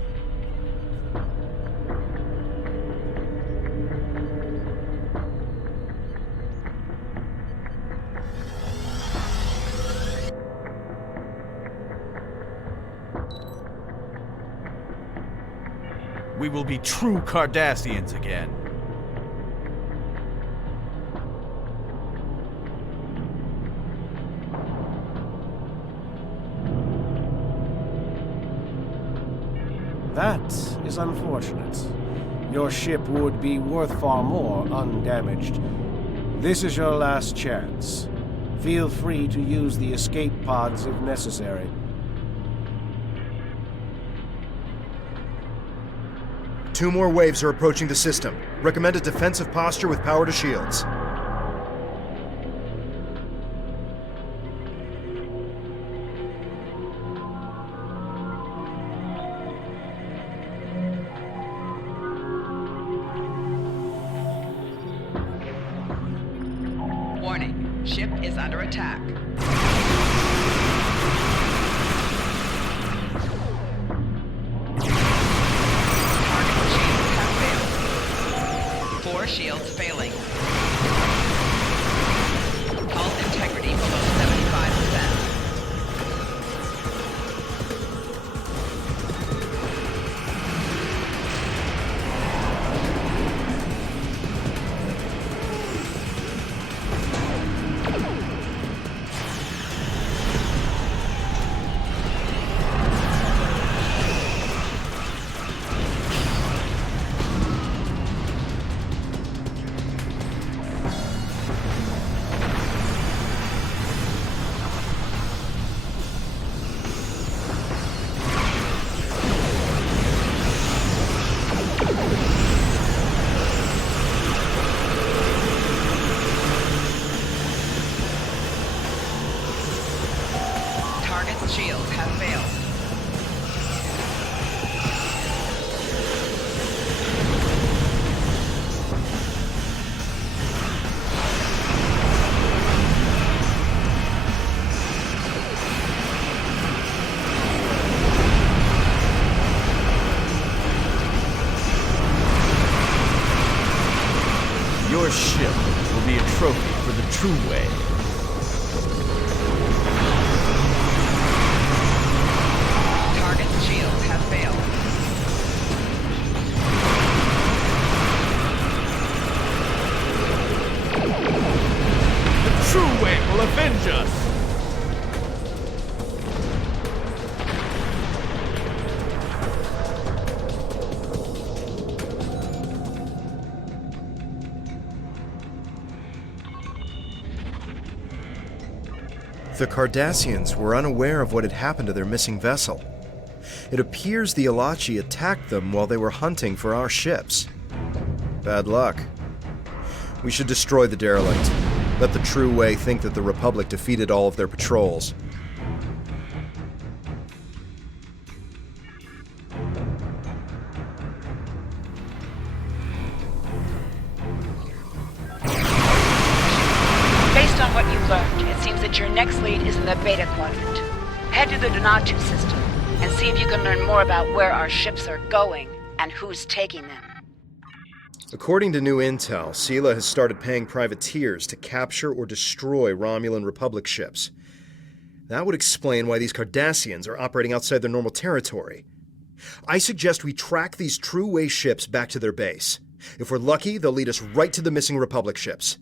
We will be true Cardassians again. That is unfortunate. Your ship would be worth far more undamaged. This is your last chance. Feel free to use the escape pods if necessary. Two more waves are approaching the system. Recommend a defensive posture with power to shields. under attack. Target shields have failed. 4 shields failing. Hull integrity below 75%. Shields have failed. Your ship will be a trophy for the true way. Shields have failed. The true way will avenge us! The Cardassians were unaware of what had happened to their missing vessel. It appears the Alachi attacked them while they were hunting for our ships. Bad luck. We should destroy the derelict. Let the True Way think that the Republic defeated all of their patrols. Based on what you've learned, it seems that your next lead is in the Beta Quadrant. Head to the Donatu system and see if you can learn more about where our ships are going and who's taking them. According to new intel, Sela has started paying privateers to capture or destroy Romulan Republic ships. That would explain why these Cardassians are operating outside their normal territory. I suggest we track these True Way ships back to their base. If we're lucky, they'll lead us right to the missing Republic ships.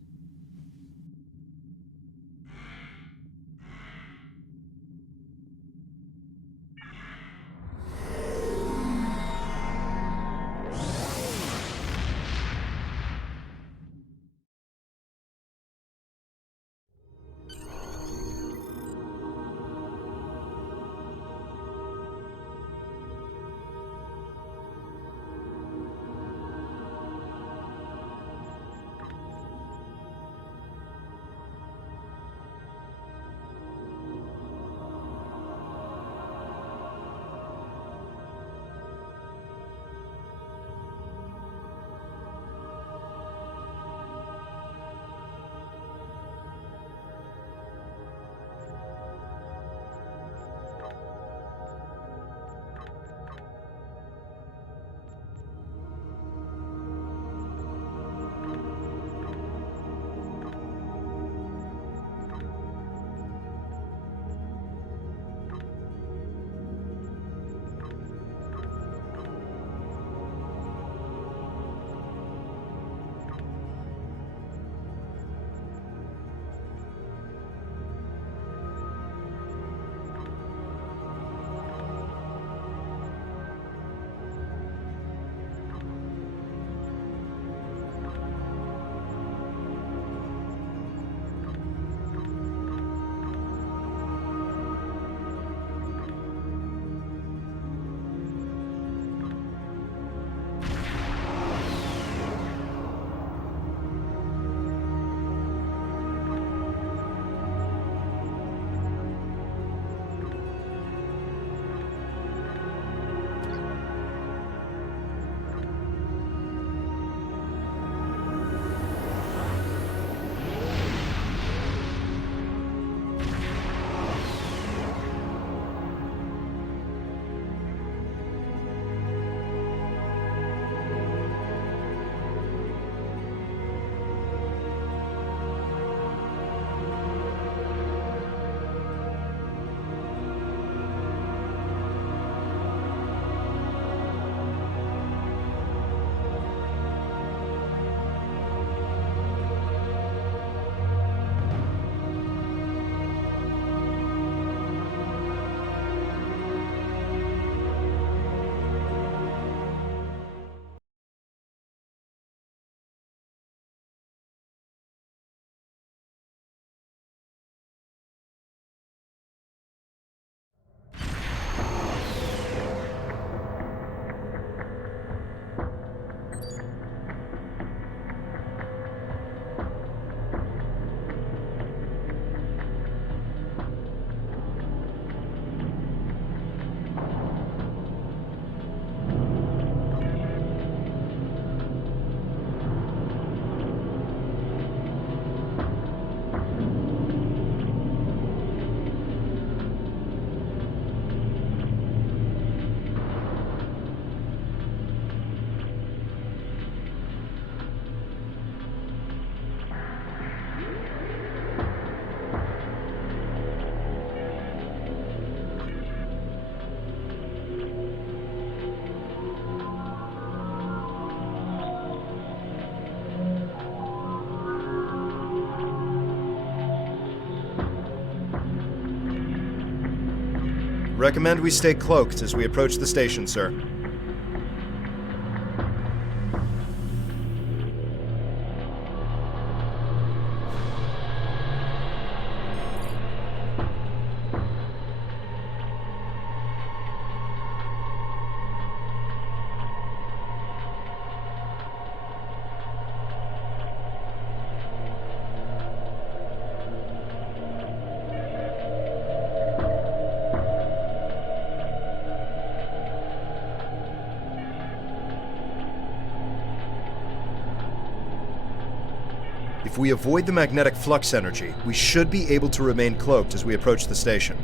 Recommend we stay cloaked as we approach the station, sir. If we avoid the magnetic flux energy, we should be able to remain cloaked as we approach the station.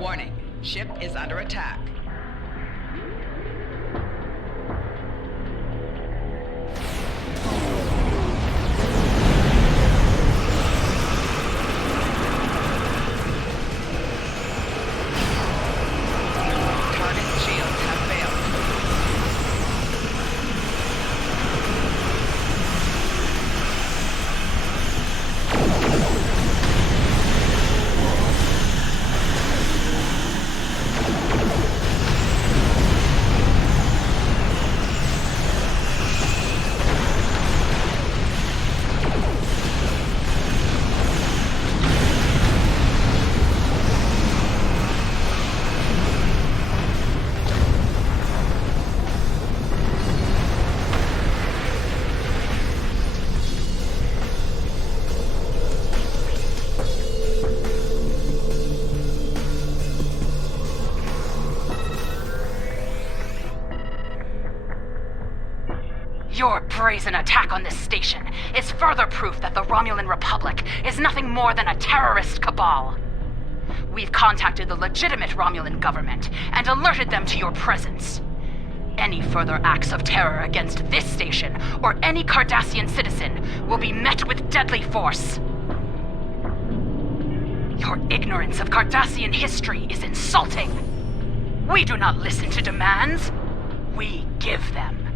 Warning, ship is under attack. Target shields have failed. Your brazen attack on this station is further proof that the Romulan Republic is nothing more than a terrorist cabal. We've contacted the legitimate Romulan government and alerted them to your presence. Any further acts of terror against this station or any Cardassian citizen will be met with deadly force. Your ignorance of Cardassian history is insulting. We do not listen to demands. We give them.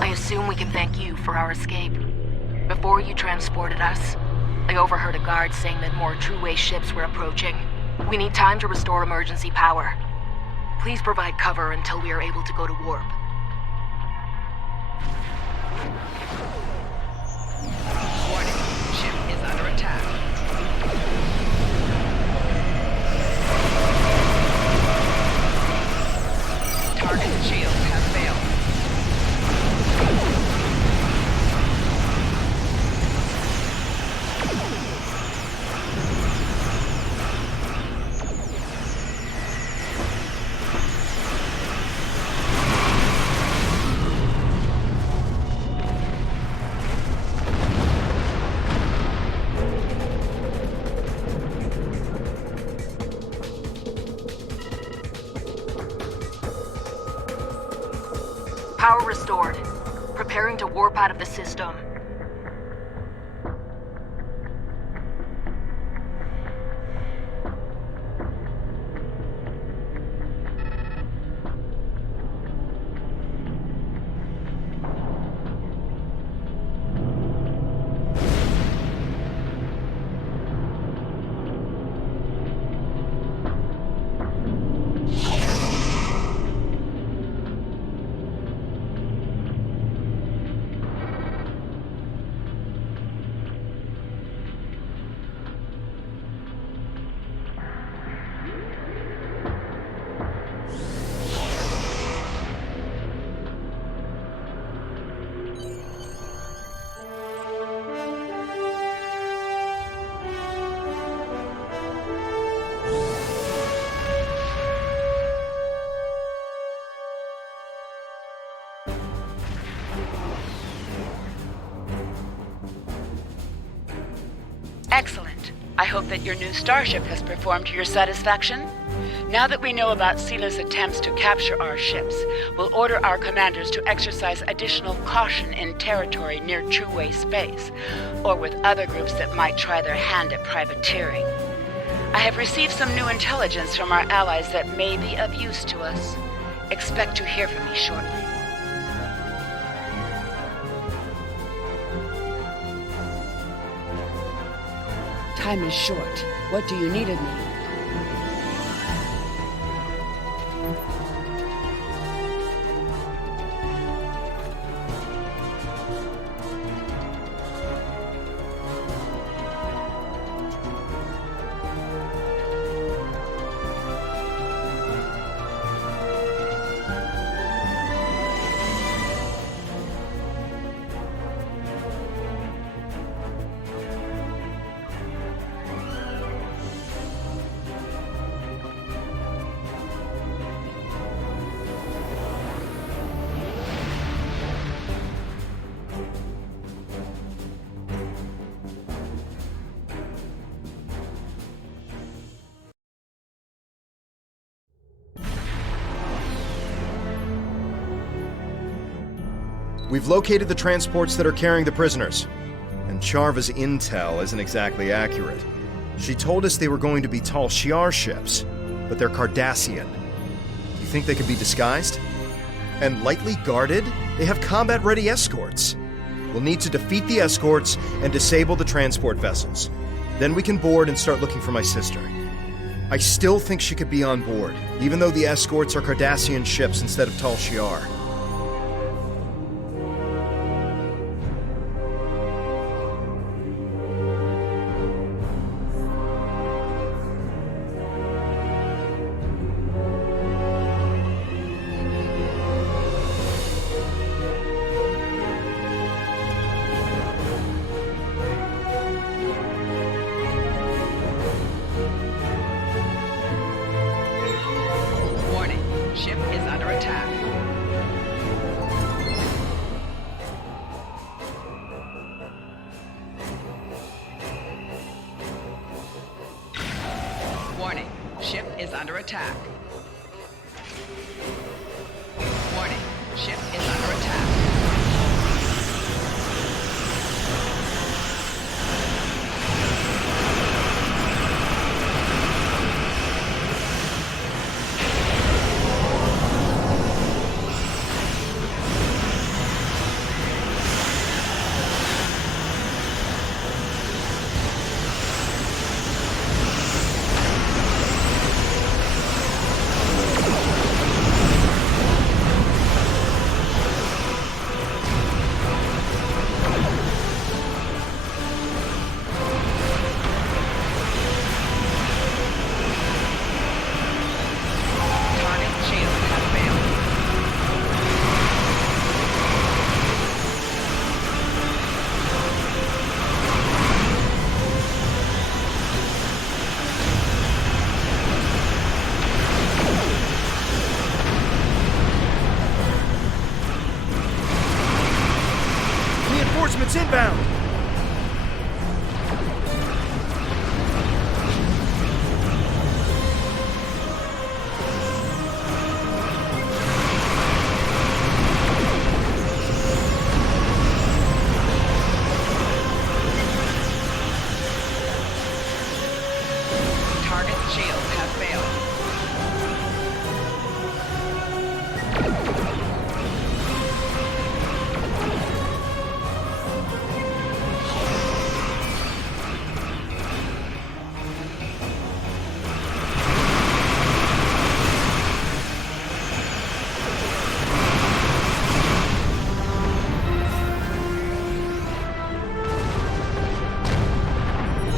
I assume we can thank you for our escape. Before you transported us, I overheard a guard saying that more True-Way ships were approaching. We need time to restore emergency power. Please provide cover until we are able to go to warp. Warning, ship is under attack. Target shields have failed. Power restored. Preparing to warp out of the system. I hope that your new starship has performed to your satisfaction. Now that we know about Sila's attempts to capture our ships, we'll order our commanders to exercise additional caution in territory near two-way space, or with other groups that might try their hand at privateering. I have received some new intelligence from our allies that may be of use to us. Expect to hear from me shortly. Time is short. What do you need of me? We've located the transports that are carrying the prisoners. And Charva's intel isn't exactly accurate. She told us they were going to be Tal Shiar ships, but they're Cardassian. Do you think they could be disguised? And lightly guarded? They have combat-ready escorts. We'll need to defeat the escorts and disable the transport vessels. Then we can board and start looking for my sister. I still think she could be on board, even though the escorts are Cardassian ships instead of Tal Shiar. Ship is under attack. Warning, ship is under attack. Warning, ship is under attack. Reinforcements inbound! Target shields have failed.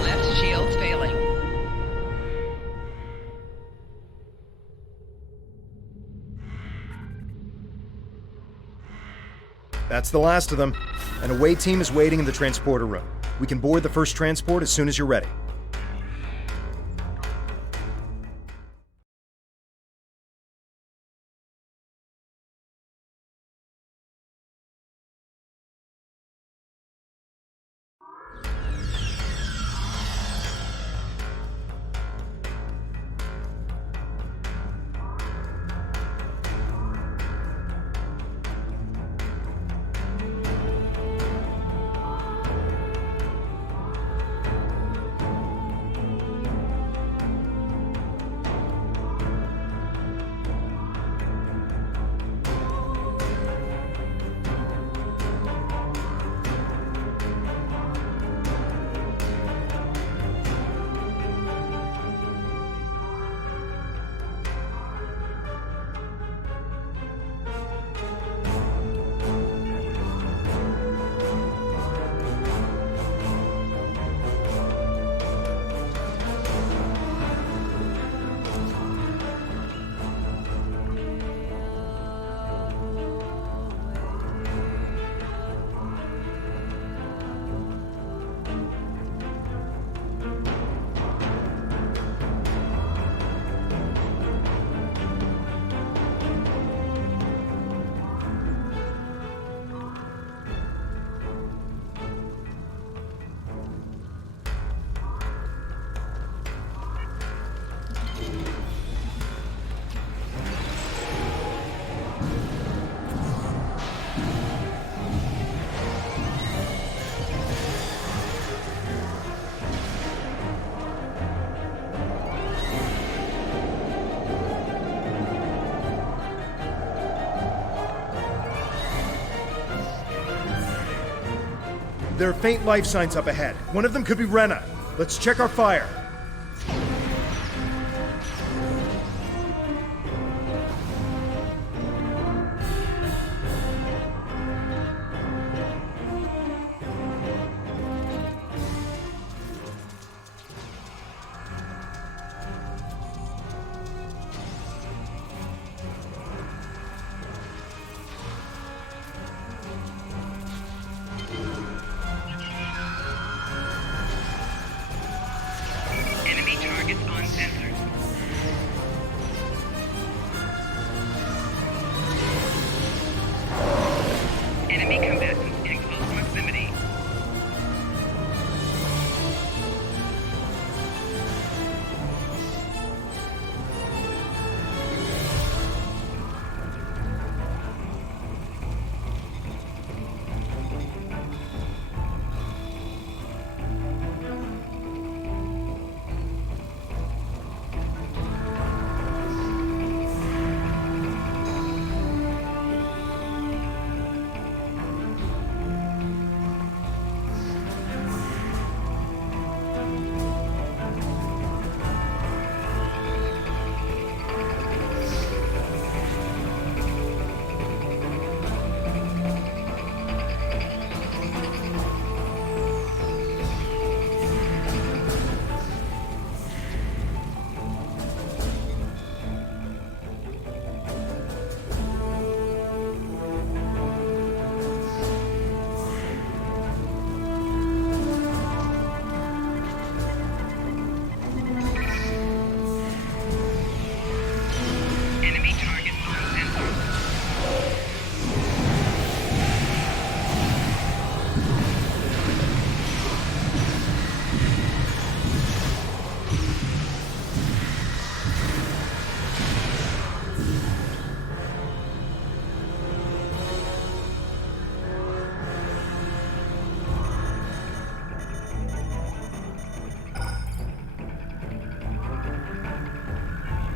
Left shields failing. That's the last of them. An away team is waiting in the transporter room. We can board the first transport as soon as you're ready. There are faint life signs up ahead. One of them could be Rena. Let's check our fire. Enemy targets on sensors. Enemy combatants in close proximity. Enemy targets on sensors.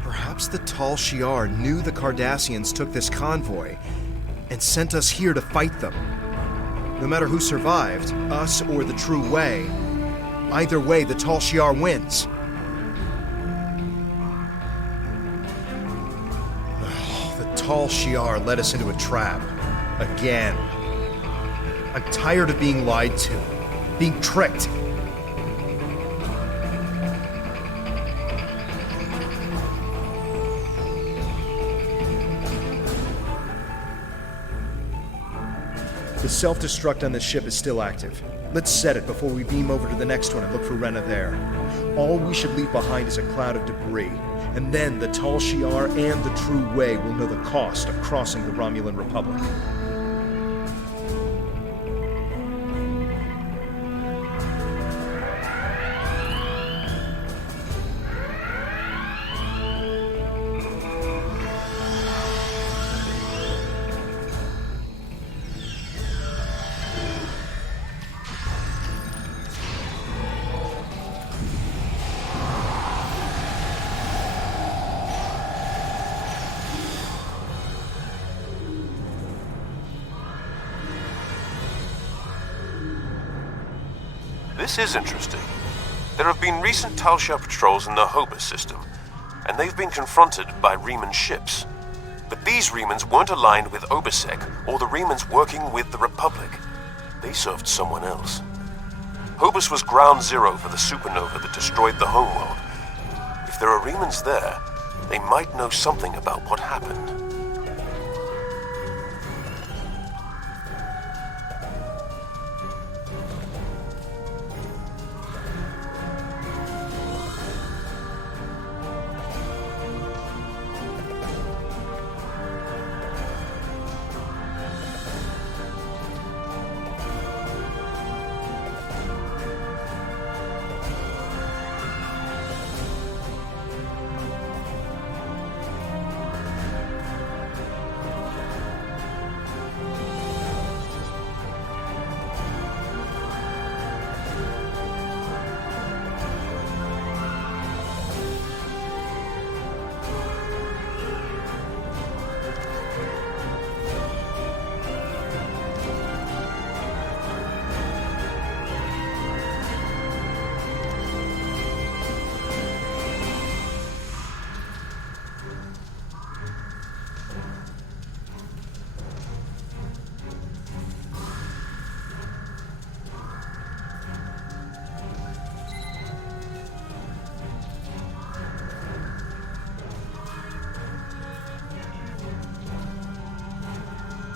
Perhaps the Tal Shiar knew the Cardassians took this convoy and sent us here to fight them. No matter who survived, us or the true way, either way, the Tal Shiar wins. The Tal Shiar led us into a trap. Again. I'm tired of being lied to, being tricked. The self-destruct on this ship is still active. Let's set it before we beam over to the next one and look for Rena there. All we should leave behind is a cloud of debris, and then the Tal Shiar and the True Way will know the cost of crossing the Romulan Republic. This is interesting. There have been recent Tal Shiar patrols in the Hobus system, and they've been confronted by Reman ships. But these Remans weren't aligned with Obasek or the Remans working with the Republic. They served someone else. Hobus was ground zero for the supernova that destroyed the homeworld. If there are Remans there, they might know something about what happened.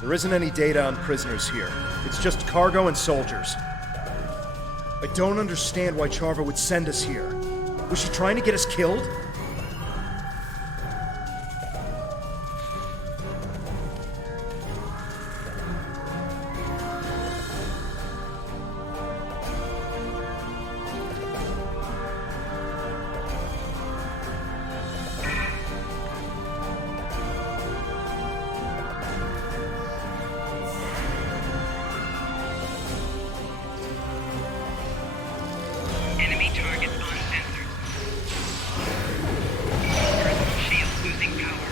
There isn't any data on prisoners here. It's just cargo and soldiers. I don't understand why Charva would send us here. Was she trying to get us killed? Enemy targets uncensored. Personal shield losing power.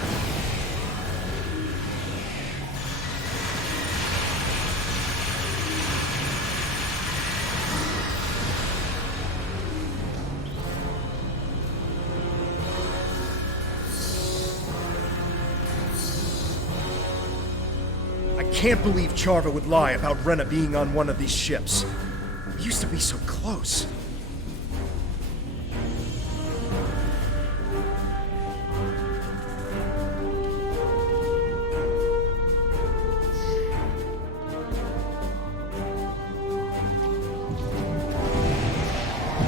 I can't believe Charva would lie about Rena being on one of these ships. We used to be so close.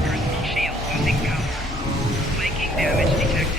Personal shield losing power. Flanking damage detected.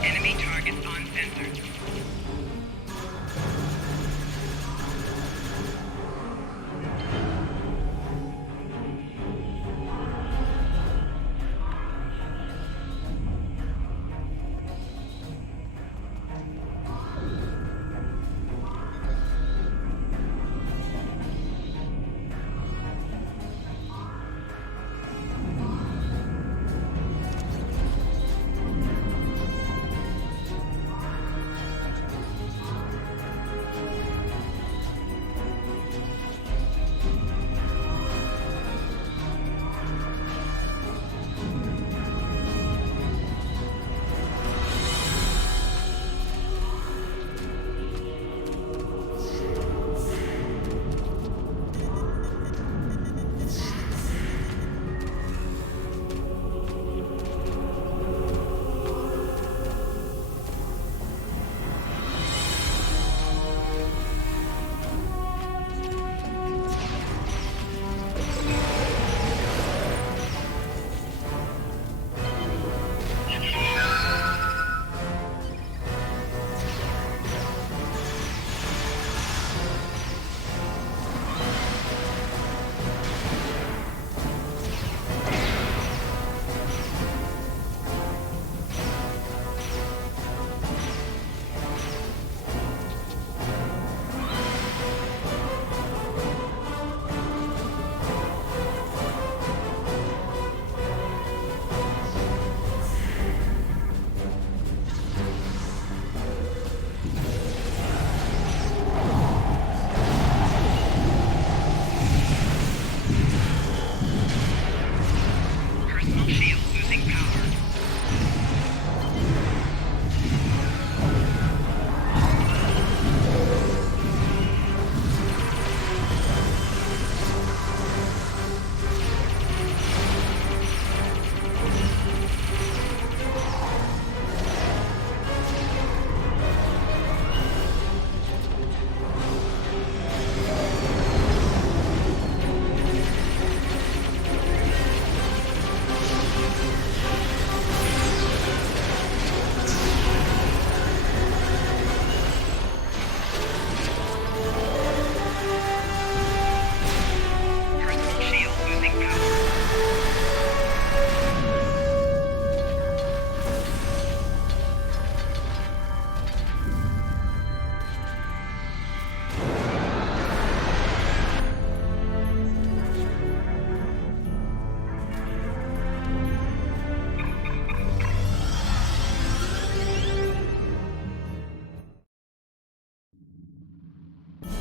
Enemy targets uncensored.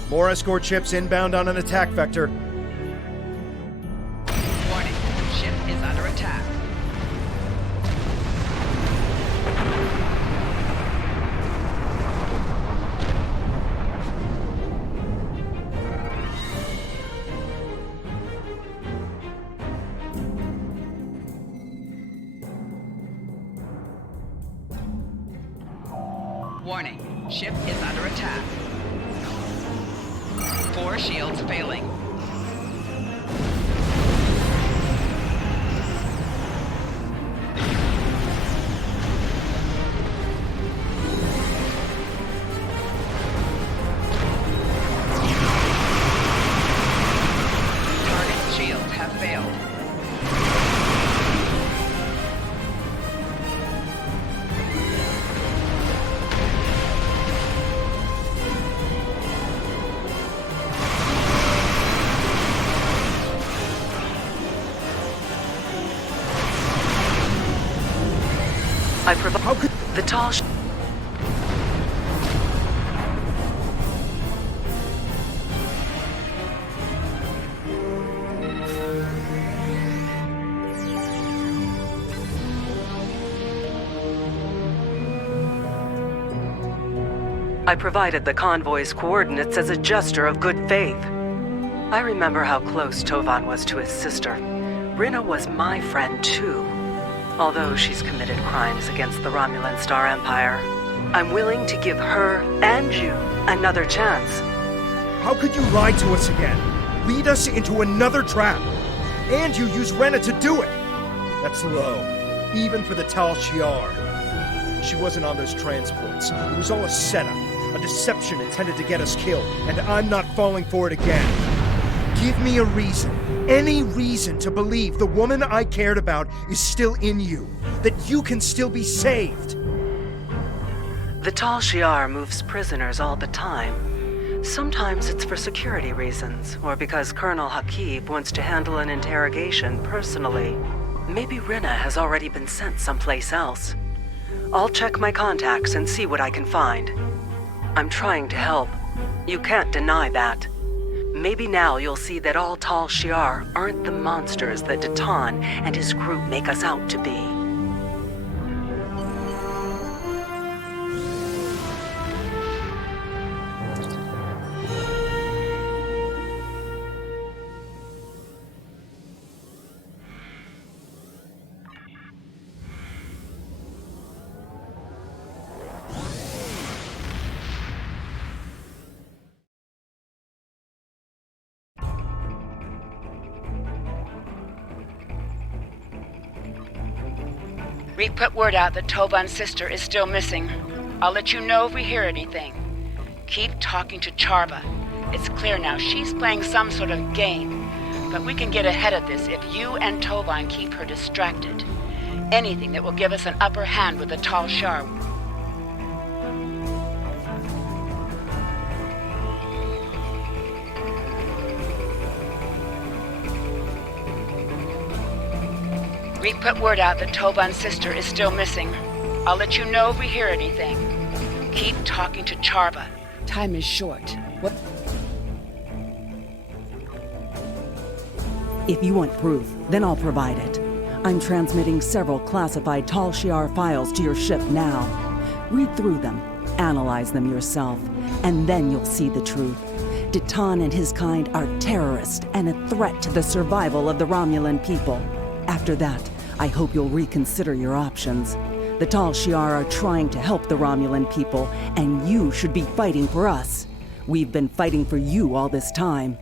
More escort ships inbound on an attack vector. Warning, ship is under attack. Warning, ship is under attack. 4 shields failing. Target shields have failed. How could the Tal Shiar... I provided the convoy's coordinates as a gesture of good faith. I remember how close Tovan was to his sister. Rina was my friend too. Although she's committed crimes against the Romulan Star Empire, I'm willing to give her and you another chance. How could you lie to us again? Lead us into another trap? And you use Rena to do it! That's low, even for the Tal Shiar. She wasn't on those transports. It was all a setup, a deception intended to get us killed, and I'm not falling for it again. Give me a reason, any reason to believe the woman I cared about is still in you, that you can still be saved. The Tal Shiar moves prisoners all the time. Sometimes it's for security reasons, or because Colonel Hakib wants to handle an interrogation personally. Maybe Rina has already been sent someplace else. I'll check my contacts and see what I can find. I'm trying to help. You can't deny that. Maybe now you'll see that all Tal Shiar aren't the monsters that Datan and his group make us out to be. We put word out that Tovan's sister is still missing. I'll let you know if we hear anything. Keep talking to Charva. It's clear now she's playing some sort of game. But we can get ahead of this if you and Tovan keep her distracted. Anything that will give us an upper hand with the Tal Shiar. We put word out that Tovan's sister is still missing. I'll let you know if we hear anything. Keep talking to Charva. Time is short. What? If you want proof, then I'll provide it. I'm transmitting several classified Tal Shiar files to your ship now. Read through them, analyze them yourself, and then you'll see the truth. Datan and his kind are terrorists and a threat to the survival of the Romulan people. After that, I hope you'll reconsider your options. The Tal Shiar are trying to help the Romulan people, and you should be fighting for us. We've been fighting for you all this time.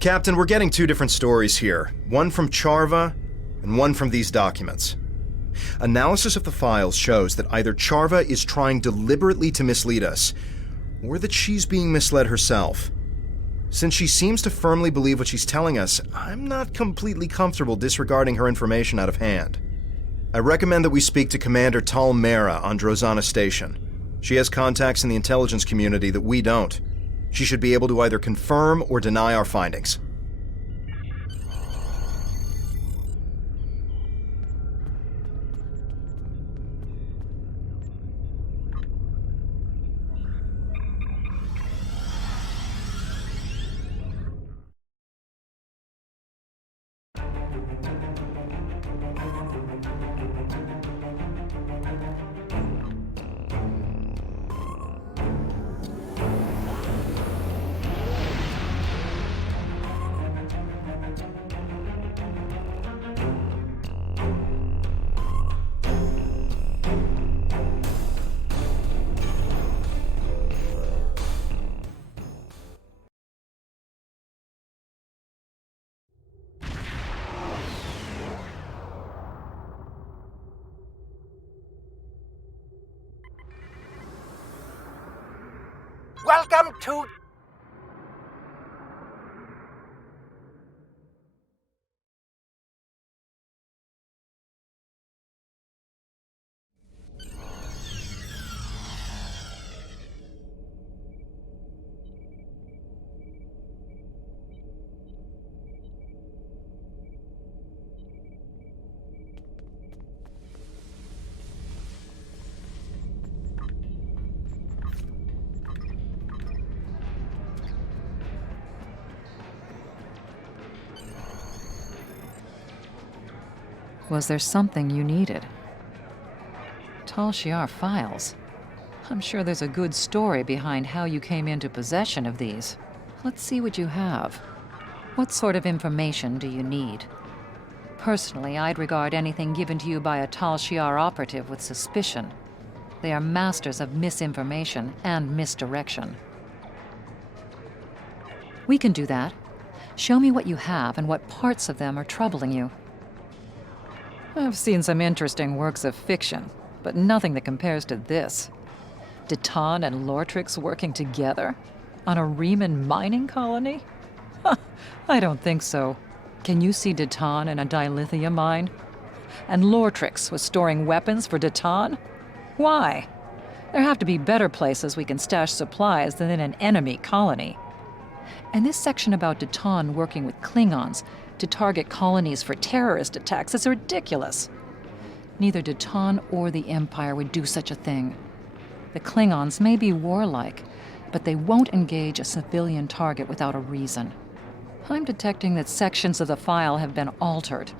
Captain, we're getting two different stories here. One from Charva, and one from these documents. Analysis of the files shows that either Charva is trying deliberately to mislead us, or that she's being misled herself. Since she seems to firmly believe what she's telling us, I'm not completely comfortable disregarding her information out of hand. I recommend that we speak to Commander Tal Shiar on Drozana Station. She has contacts in the intelligence community that we don't. She should be able to either confirm or deny our findings. Welcome to... Was there something you needed? Tal Shiar files. I'm sure there's a good story behind how you came into possession of these. Let's see what you have. What sort of information do you need? Personally, I'd regard anything given to you by a Tal Shiar operative with suspicion. They are masters of misinformation and misdirection. We can do that. Show me what you have and what parts of them are troubling you. I've seen some interesting works of fiction, but nothing that compares to this. Ditan and Lortrix working together? On a Reman mining colony? I don't think so. Can you see Ditan in a dilithium mine? And Lortrix was storing weapons for Ditan? Why? There have to be better places we can stash supplies than in an enemy colony. And this section about Ditan working with Klingons to target colonies for terrorist attacks is ridiculous. Neither Ditan or the Empire would do such a thing. The Klingons may be warlike, but they won't engage a civilian target without a reason. I'm detecting that sections of the file have been altered.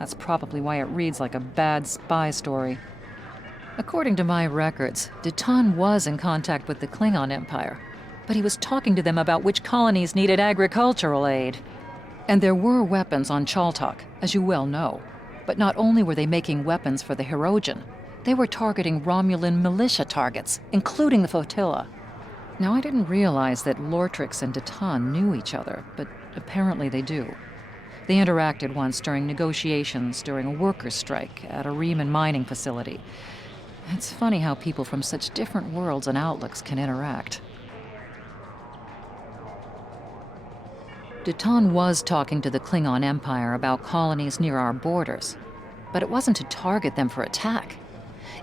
That's probably why it reads like a bad spy story. According to my records, Ditan was in contact with the Klingon Empire, but he was talking to them about which colonies needed agricultural aid. And there were weapons on Chaltok, as you well know. But not only were they making weapons for the Hirogen, they were targeting Romulan militia targets, including the flotilla. Now, I didn't realize that Lortrix and Ditan knew each other, but apparently they do. They interacted once during negotiations during a workers' strike at a Reman mining facility. It's funny how people from such different worlds and outlooks can interact. Ditan was talking to the Klingon Empire about colonies near our borders, but it wasn't to target them for attack.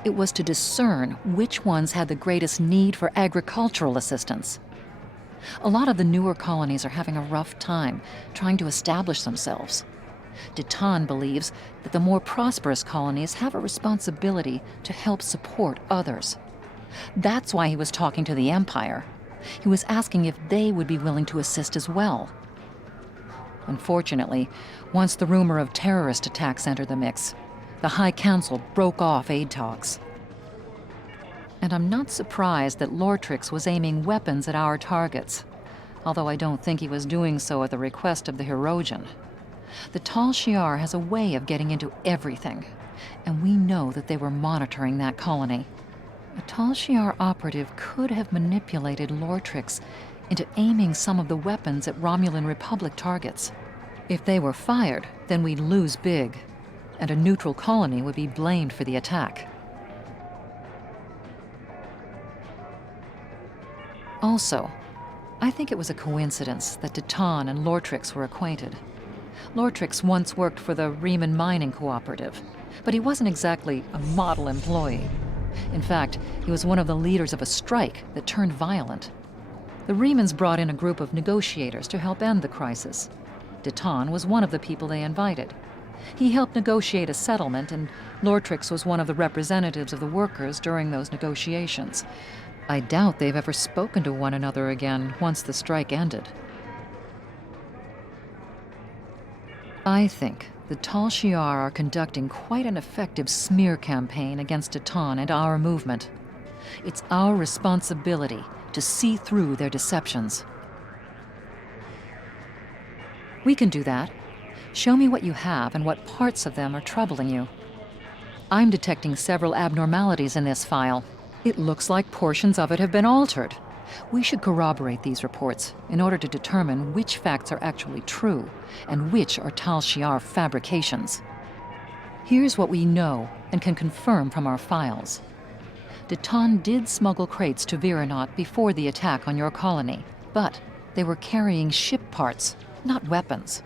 It was to discern which ones had the greatest need for agricultural assistance. A lot of the newer colonies are having a rough time trying to establish themselves. Ditan believes that the more prosperous colonies have a responsibility to help support others. That's why he was talking to the Empire. He was asking if they would be willing to assist as well. Unfortunately, once the rumor of terrorist attacks entered the mix, the High Council broke off aid talks. And I'm not surprised that Lortrix was aiming weapons at our targets, although I don't think he was doing so at the request of the Hirogen. The Tal Shiar has a way of getting into everything, and we know that they were monitoring that colony. A Tal Shiar operative could have manipulated Lortrix into aiming some of the weapons at Romulan Republic targets. If they were fired, then we'd lose big, and a neutral colony would be blamed for the attack. Also, I think it was a coincidence that Deton and Lortrix were acquainted. Lortrix once worked for the Riemann Mining Cooperative, but he wasn't exactly a model employee. In fact, he was one of the leaders of a strike that turned violent. The Riemanns brought in a group of negotiators to help end the crisis. Deton was one of the people they invited. He helped negotiate a settlement, and Lortrix was one of the representatives of the workers during those negotiations. I doubt they've ever spoken to one another again once the strike ended. I think the Tal Shiar are conducting quite an effective smear campaign against Deton and our movement. It's our responsibility to see through their deceptions. We can do that. Show me what you have and what parts of them are troubling you. I'm detecting several abnormalities in this file. It looks like portions of it have been altered. We should corroborate these reports in order to determine which facts are actually true and which are Tal Shiar fabrications. Here's what we know and can confirm from our files. Deton did smuggle crates to Virinat before the attack on your colony, but they were carrying ship parts, not weapons.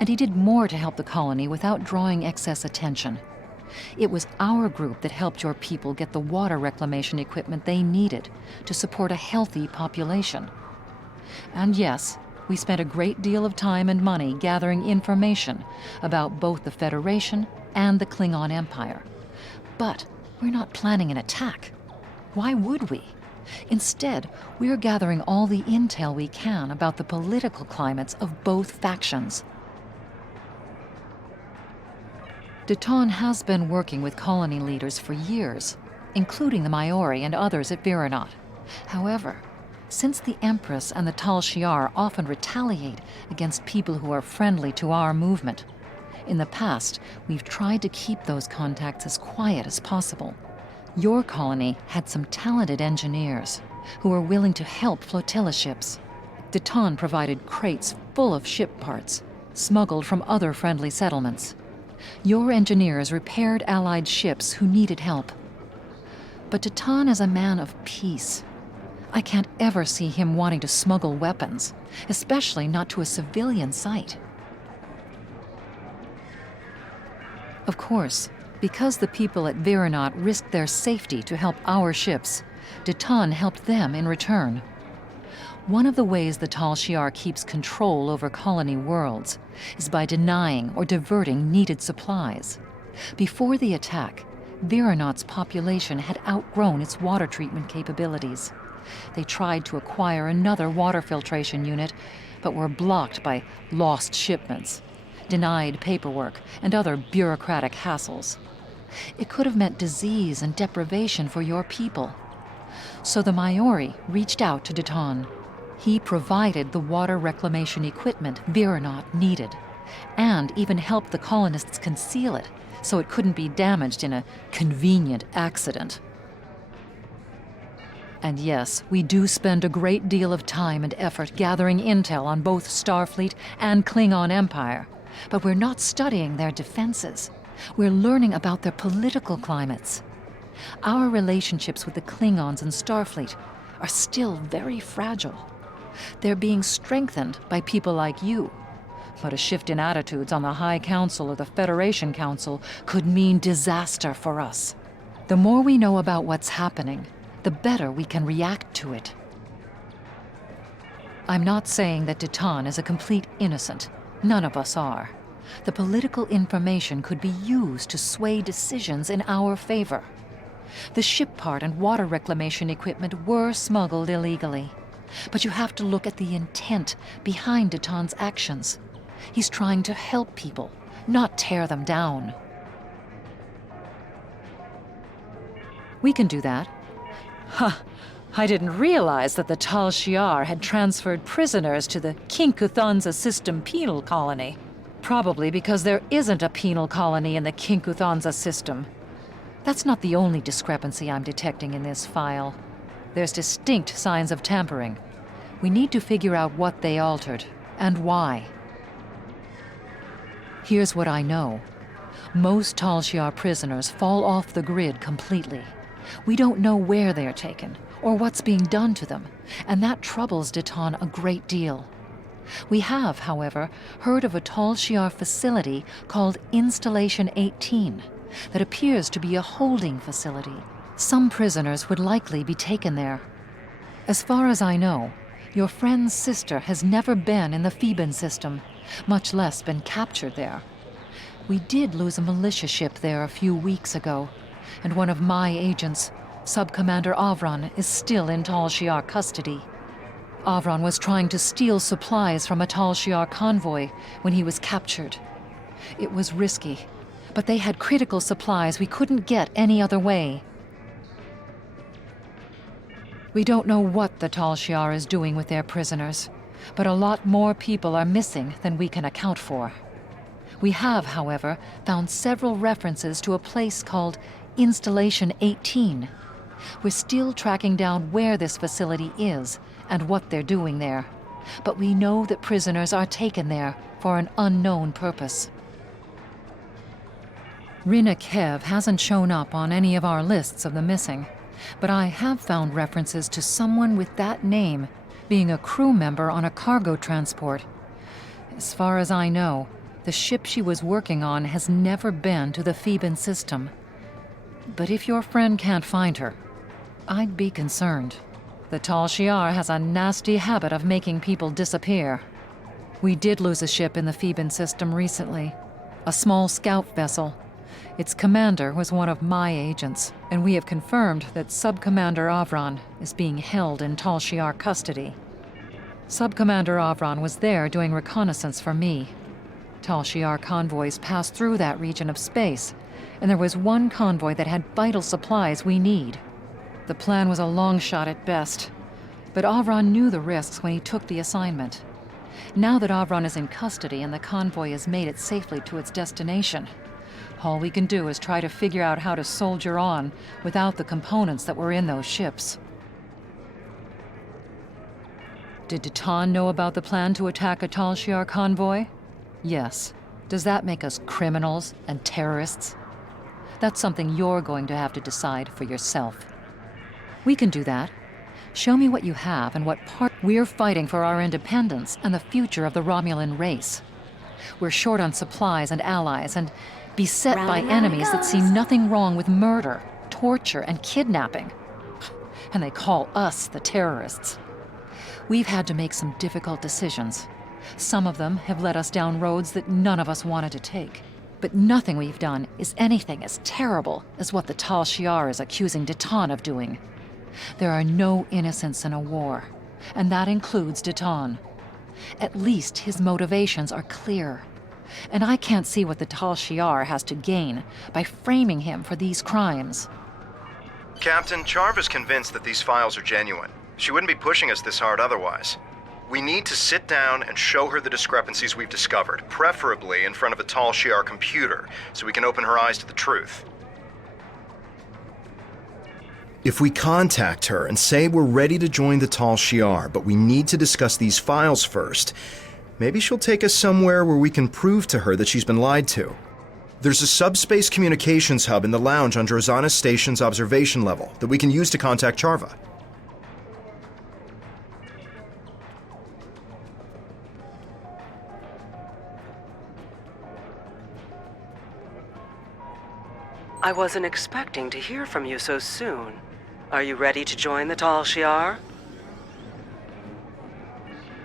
And he did more to help the colony without drawing excess attention. It was our group that helped your people get the water reclamation equipment they needed to support a healthy population. And yes, we spent a great deal of time and money gathering information about both the Federation and the Klingon Empire. But we're not planning an attack. Why would we? Instead, we're gathering all the intel we can about the political climates of both factions. Deton has been working with colony leaders for years, including the Maori and others at Virinat. However, since the Empress and the Tal Shiar often retaliate against people who are friendly to our movement, in the past, we've tried to keep those contacts as quiet as possible. Your colony had some talented engineers who were willing to help flotilla ships. Deton provided crates full of ship parts, smuggled from other friendly settlements. Your engineers repaired Allied ships who needed help. But Deton is a man of peace. I can't ever see him wanting to smuggle weapons, especially not to a civilian site. Of course, because the people at Virinat risked their safety to help our ships, Deton helped them in return. One of the ways the Tal Shiar keeps control over colony worlds is by denying or diverting needed supplies. Before the attack, Virinat's population had outgrown its water treatment capabilities. They tried to acquire another water filtration unit, but were blocked by lost shipments, denied paperwork, and other bureaucratic hassles. It could have meant disease and deprivation for your people. So the Maori reached out to Deton. He provided the water reclamation equipment Virinat needed, and even helped the colonists conceal it so it couldn't be damaged in a convenient accident. And yes, we do spend a great deal of time and effort gathering intel on both Starfleet and Klingon Empire, but we're not studying their defenses. We're learning about their political climates. Our relationships with the Klingons and Starfleet are still very fragile. They're being strengthened by people like you. But a shift in attitudes on the High Council or the Federation Council could mean disaster for us. The more we know about what's happening, the better we can react to it. I'm not saying that Deton is a complete innocent. None of us are. The political information could be used to sway decisions in our favor. The ship part and water reclamation equipment were smuggled illegally. But you have to look at the intent behind Deton's actions. He's trying to help people, not tear them down. We can do that. Huh. I didn't realize that the Tal Shiar had transferred prisoners to the Kinkuthanza System penal colony. Probably because there isn't a penal colony in the Kinkuthanza system. That's not the only discrepancy I'm detecting in this file. There's distinct signs of tampering. We need to figure out what they altered, and why. Here's what I know. Most Tal Shiar prisoners fall off the grid completely. We don't know where they are taken, or what's being done to them, and that troubles Ditan a great deal. We have, however, heard of a Tal Shiar facility called Installation 18 that appears to be a holding facility. Some prisoners would likely be taken there. As far as I know, your friend's sister has never been in the Theban system, much less been captured there. We did lose a militia ship there a few weeks ago, and one of my agents, Sub-Commander Avron, is still in Tal Shiar custody. Avron was trying to steal supplies from a Tal Shiar convoy when he was captured. It was risky, but they had critical supplies we couldn't get any other way. We don't know what the Tal Shiar is doing with their prisoners, but a lot more people are missing than we can account for. We have, however, found several references to a place called Installation 18. We're still tracking down where this facility is and what they're doing there, but we know that prisoners are taken there for an unknown purpose. Virinat Khev hasn't shown up on any of our lists of the missing, but I have found references to someone with that name being a crew member on a cargo transport. As far as I know, the ship she was working on has never been to the Theban system. But if your friend can't find her, I'd be concerned. The Tal Shiar has a nasty habit of making people disappear. We did lose a ship in the Theban system recently, a small scout vessel. Its commander was one of my agents, and we have confirmed that Sub-Commander Avron is being held in Tal Shiar custody. Sub-Commander Avron was there doing reconnaissance for me. Tal Shiar convoys pass through that region of space, and there was one convoy that had vital supplies we need. The plan was a long shot at best, but Avron knew the risks when he took the assignment. Now that Avron is in custody and the convoy has made it safely to its destination, all we can do is try to figure out how to soldier on without the components that were in those ships. Did Ditan know about the plan to attack a Tal Shiar convoy? Yes. Does that make us criminals and terrorists? That's something you're going to have to decide for yourself. We can do that. Show me what you have and what part. We're fighting for our independence and the future of the Romulan race. We're short on supplies and allies and beset by enemies that see nothing wrong with murder, torture, and kidnapping. And they call us the terrorists. We've had to make some difficult decisions. Some of them have led us down roads that none of us wanted to take. But nothing we've done is anything as terrible as what the Tal Shiar is accusing Ditan of doing. There are no innocents in a war, and that includes Ditan. At least his motivations are clear. And I can't see what the Tal Shiar has to gain by framing him for these crimes. Captain, Charva's convinced that these files are genuine. She wouldn't be pushing us this hard otherwise. We need to sit down and show her the discrepancies we've discovered, preferably in front of a Tal Shiar computer, so we can open her eyes to the truth. If we contact her and say we're ready to join the Tal Shiar, but we need to discuss these files first, maybe she'll take us somewhere where we can prove to her that she's been lied to. There's a subspace communications hub in the lounge on Drozana Station's observation level that we can use to contact Charva. I wasn't expecting to hear from you so soon. Are you ready to join the Tal Shiar?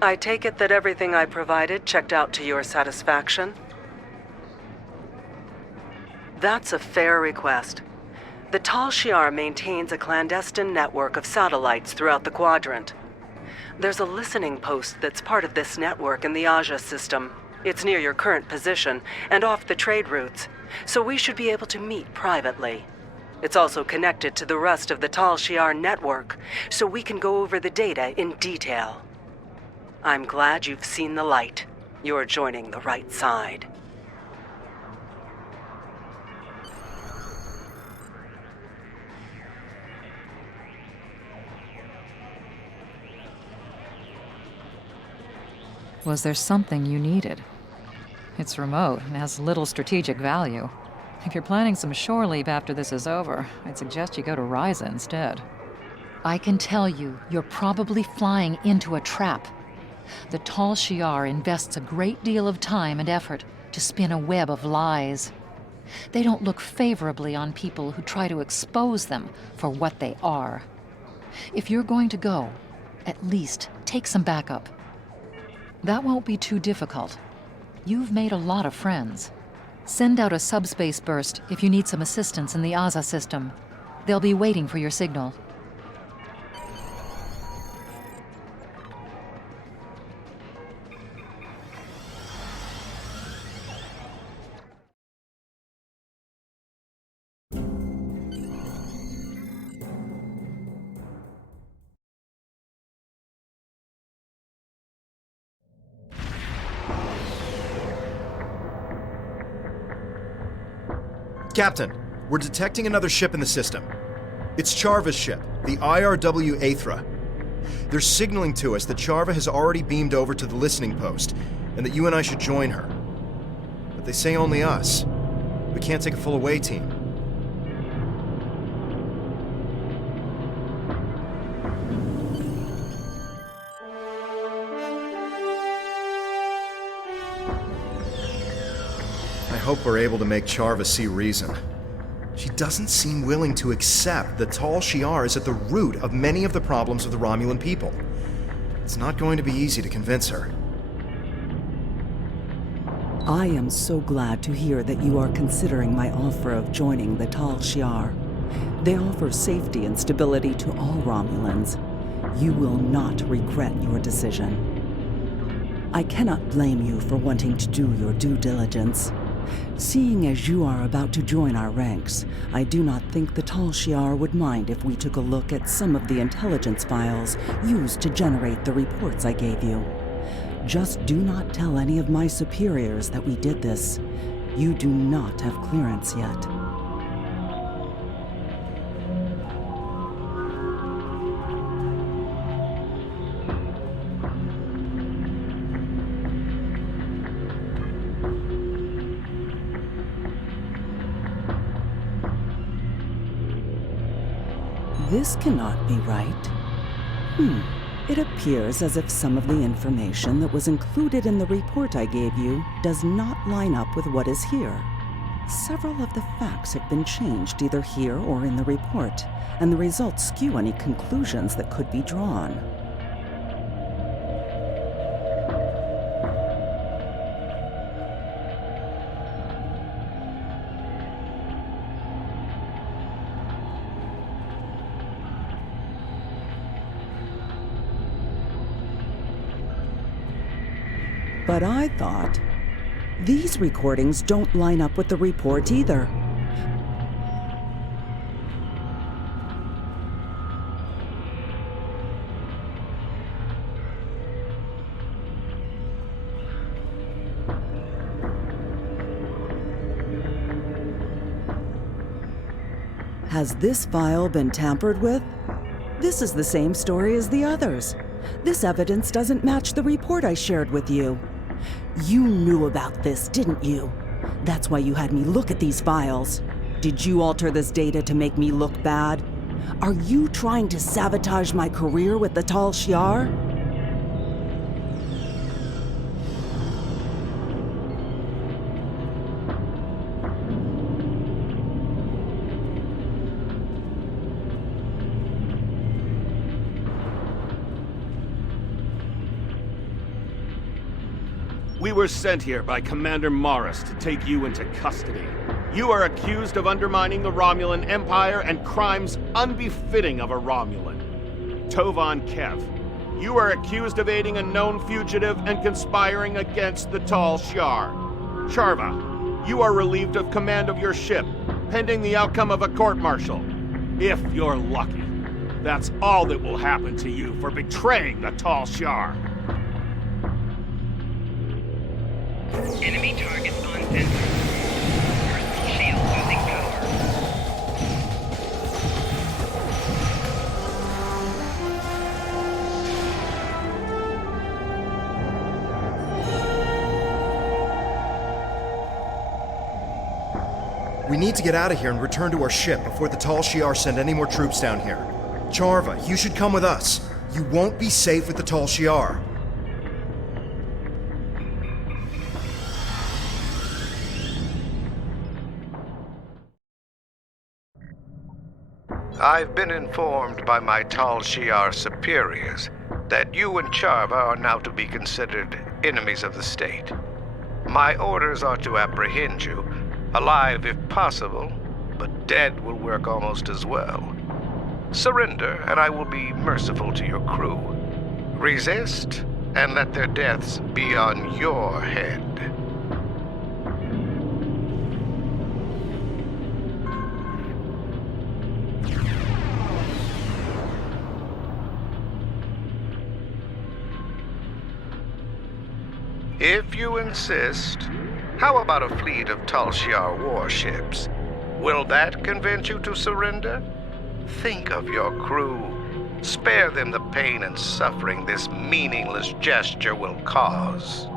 I take it that everything I provided checked out to your satisfaction? That's a fair request. The Tal Shiar maintains a clandestine network of satellites throughout the quadrant. There's a listening post that's part of this network in the Aja system. It's near your current position and off the trade routes, so we should be able to meet privately. It's also connected to the rest of the Tal Shiar network, so we can go over the data in detail. I'm glad you've seen the light. You're joining the right side. Was there something you needed? It's remote and has little strategic value. If you're planning some shore leave after this is over, I'd suggest you go to Ryza instead. I can tell you, you're probably flying into a trap. The Tal Shiar invests a great deal of time and effort to spin a web of lies. They don't look favorably on people who try to expose them for what they are. If you're going to go, at least take some backup. That won't be too difficult. You've made a lot of friends. Send out a subspace burst if you need some assistance in the Aza system. They'll be waiting for your signal. Captain, we're detecting another ship in the system. It's Charva's ship, the R.R.W. Aethra. They're signaling to us that Charva has already beamed over to the listening post, and that you and I should join her. But they say only us. We can't take a full away team. I hope we're able to make Charva see reason. She doesn't seem willing to accept that Tal Shiar is at the root of many of the problems of the Romulan people. It's not going to be easy to convince her. I am so glad to hear that you are considering my offer of joining the Tal Shiar. They offer safety and stability to all Romulans. You will not regret your decision. I cannot blame you for wanting to do your due diligence. Seeing as you are about to join our ranks, I do not think the Tal Shiar would mind if we took a look at some of the intelligence files used to generate the reports I gave you. Just do not tell any of my superiors that we did this. You do not have clearance yet. This cannot be right. It appears as if some of the information that was included in the report I gave you does not line up with what is here. Several of the facts have been changed either here or in the report, and the results skew any conclusions that could be drawn. But I thought, these recordings don't line up with the report either. Has this file been tampered with? This is the same story as the others. This evidence doesn't match the report I shared with you. You knew about this, didn't you? That's why you had me look at these files. Did you alter this data to make me look bad? Are you trying to sabotage my career with the Tal Shiar? We were sent here by Commander Morris to take you into custody. You are accused of undermining the Romulan Empire and crimes unbefitting of a Romulan. Tovan Khev, you are accused of aiding a known fugitive and conspiring against the Tal Shiar. Charva, you are relieved of command of your ship, pending the outcome of a court-martial. If you're lucky, that's all that will happen to you for betraying the Tal Shiar. Enemy targets on sensor. Personal shield losing power. We need to get out of here and return to our ship before the Tal Shiar send any more troops down here. Charva, you should come with us. You won't be safe with the Tal Shiar. I've been informed by my Tal Shiar superiors that you and Charva are now to be considered enemies of the state. My orders are to apprehend you, alive if possible, but dead will work almost as well. Surrender, and I will be merciful to your crew. Resist, and let their deaths be on your head. If you insist, how about a fleet of Tal Shiar warships? Will that convince you to surrender? Think of your crew. Spare them the pain and suffering this meaningless gesture will cause.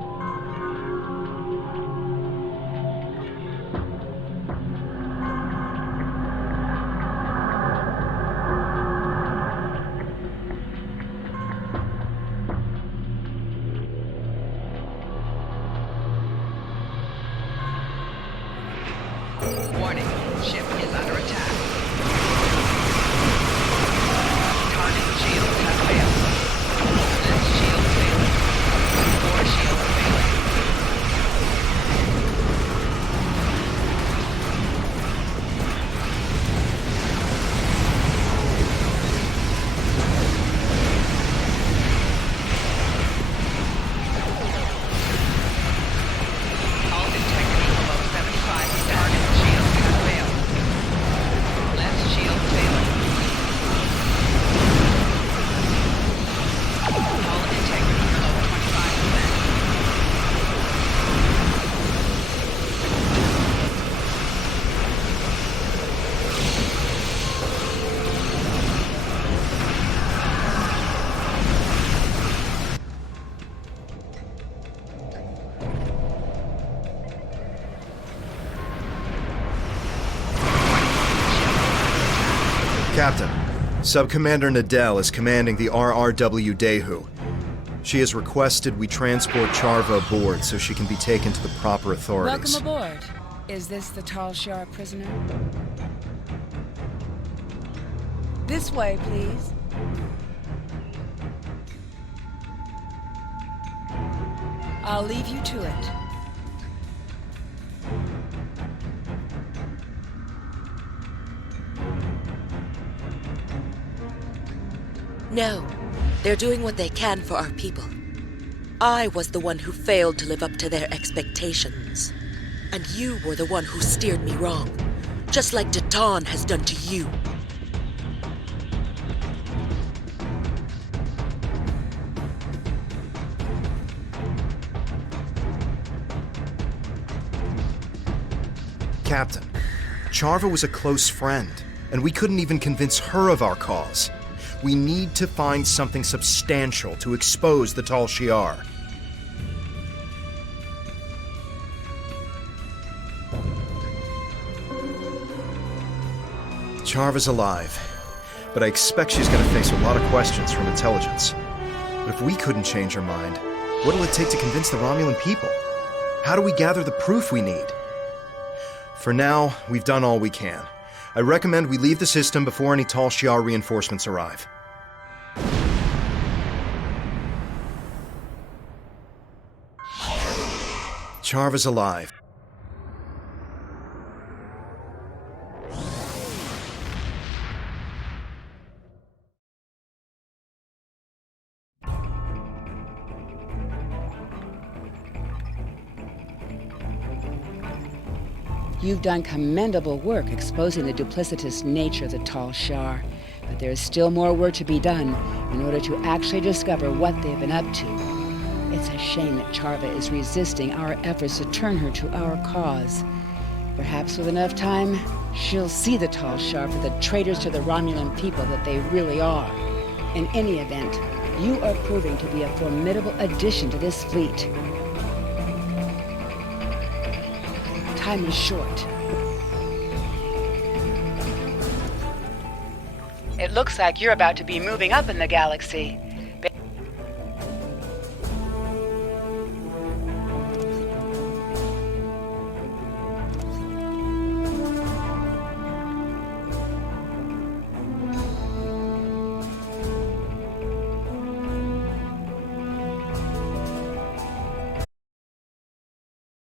Warning, ship is under attack. Target shields have failed. Left shield failing. 4 shields failing. Hull integrity below 75%. Target shields have failed. Left shield failing. Hull integrity below 25%. Captain, Subcommander Nadell is commanding the R.R.W. Dehu. She has requested we transport Charva aboard so she can be taken to the proper authorities. Welcome aboard. Is this the Tal Shiar prisoner? This way, please. I'll leave you to it. No, they're doing what they can for our people. I was the one who failed to live up to their expectations. And you were the one who steered me wrong, just like Datan has done to you. Captain, Charva was a close friend, and we couldn't even convince her of our cause. We need to find something substantial to expose the Tal Shiar. Charva's alive, but I expect she's going to face a lot of questions from intelligence. But if we couldn't change her mind, what'll it take to convince the Romulan people? How do we gather the proof we need? For now, we've done all we can. I recommend we leave the system before any Tal Shiar reinforcements arrive. Charva's alive. You've done commendable work exposing the duplicitous nature of the Tal Shiar, but there is still more work to be done in order to actually discover what they've been up to. It's a shame that Charva is resisting our efforts to turn her to our cause. Perhaps with enough time, she'll see the Tal Shiar for the traitors to the Romulan people that they really are. In any event, you are proving to be a formidable addition to this fleet. Time is short. It looks like you're about to be moving up in the galaxy.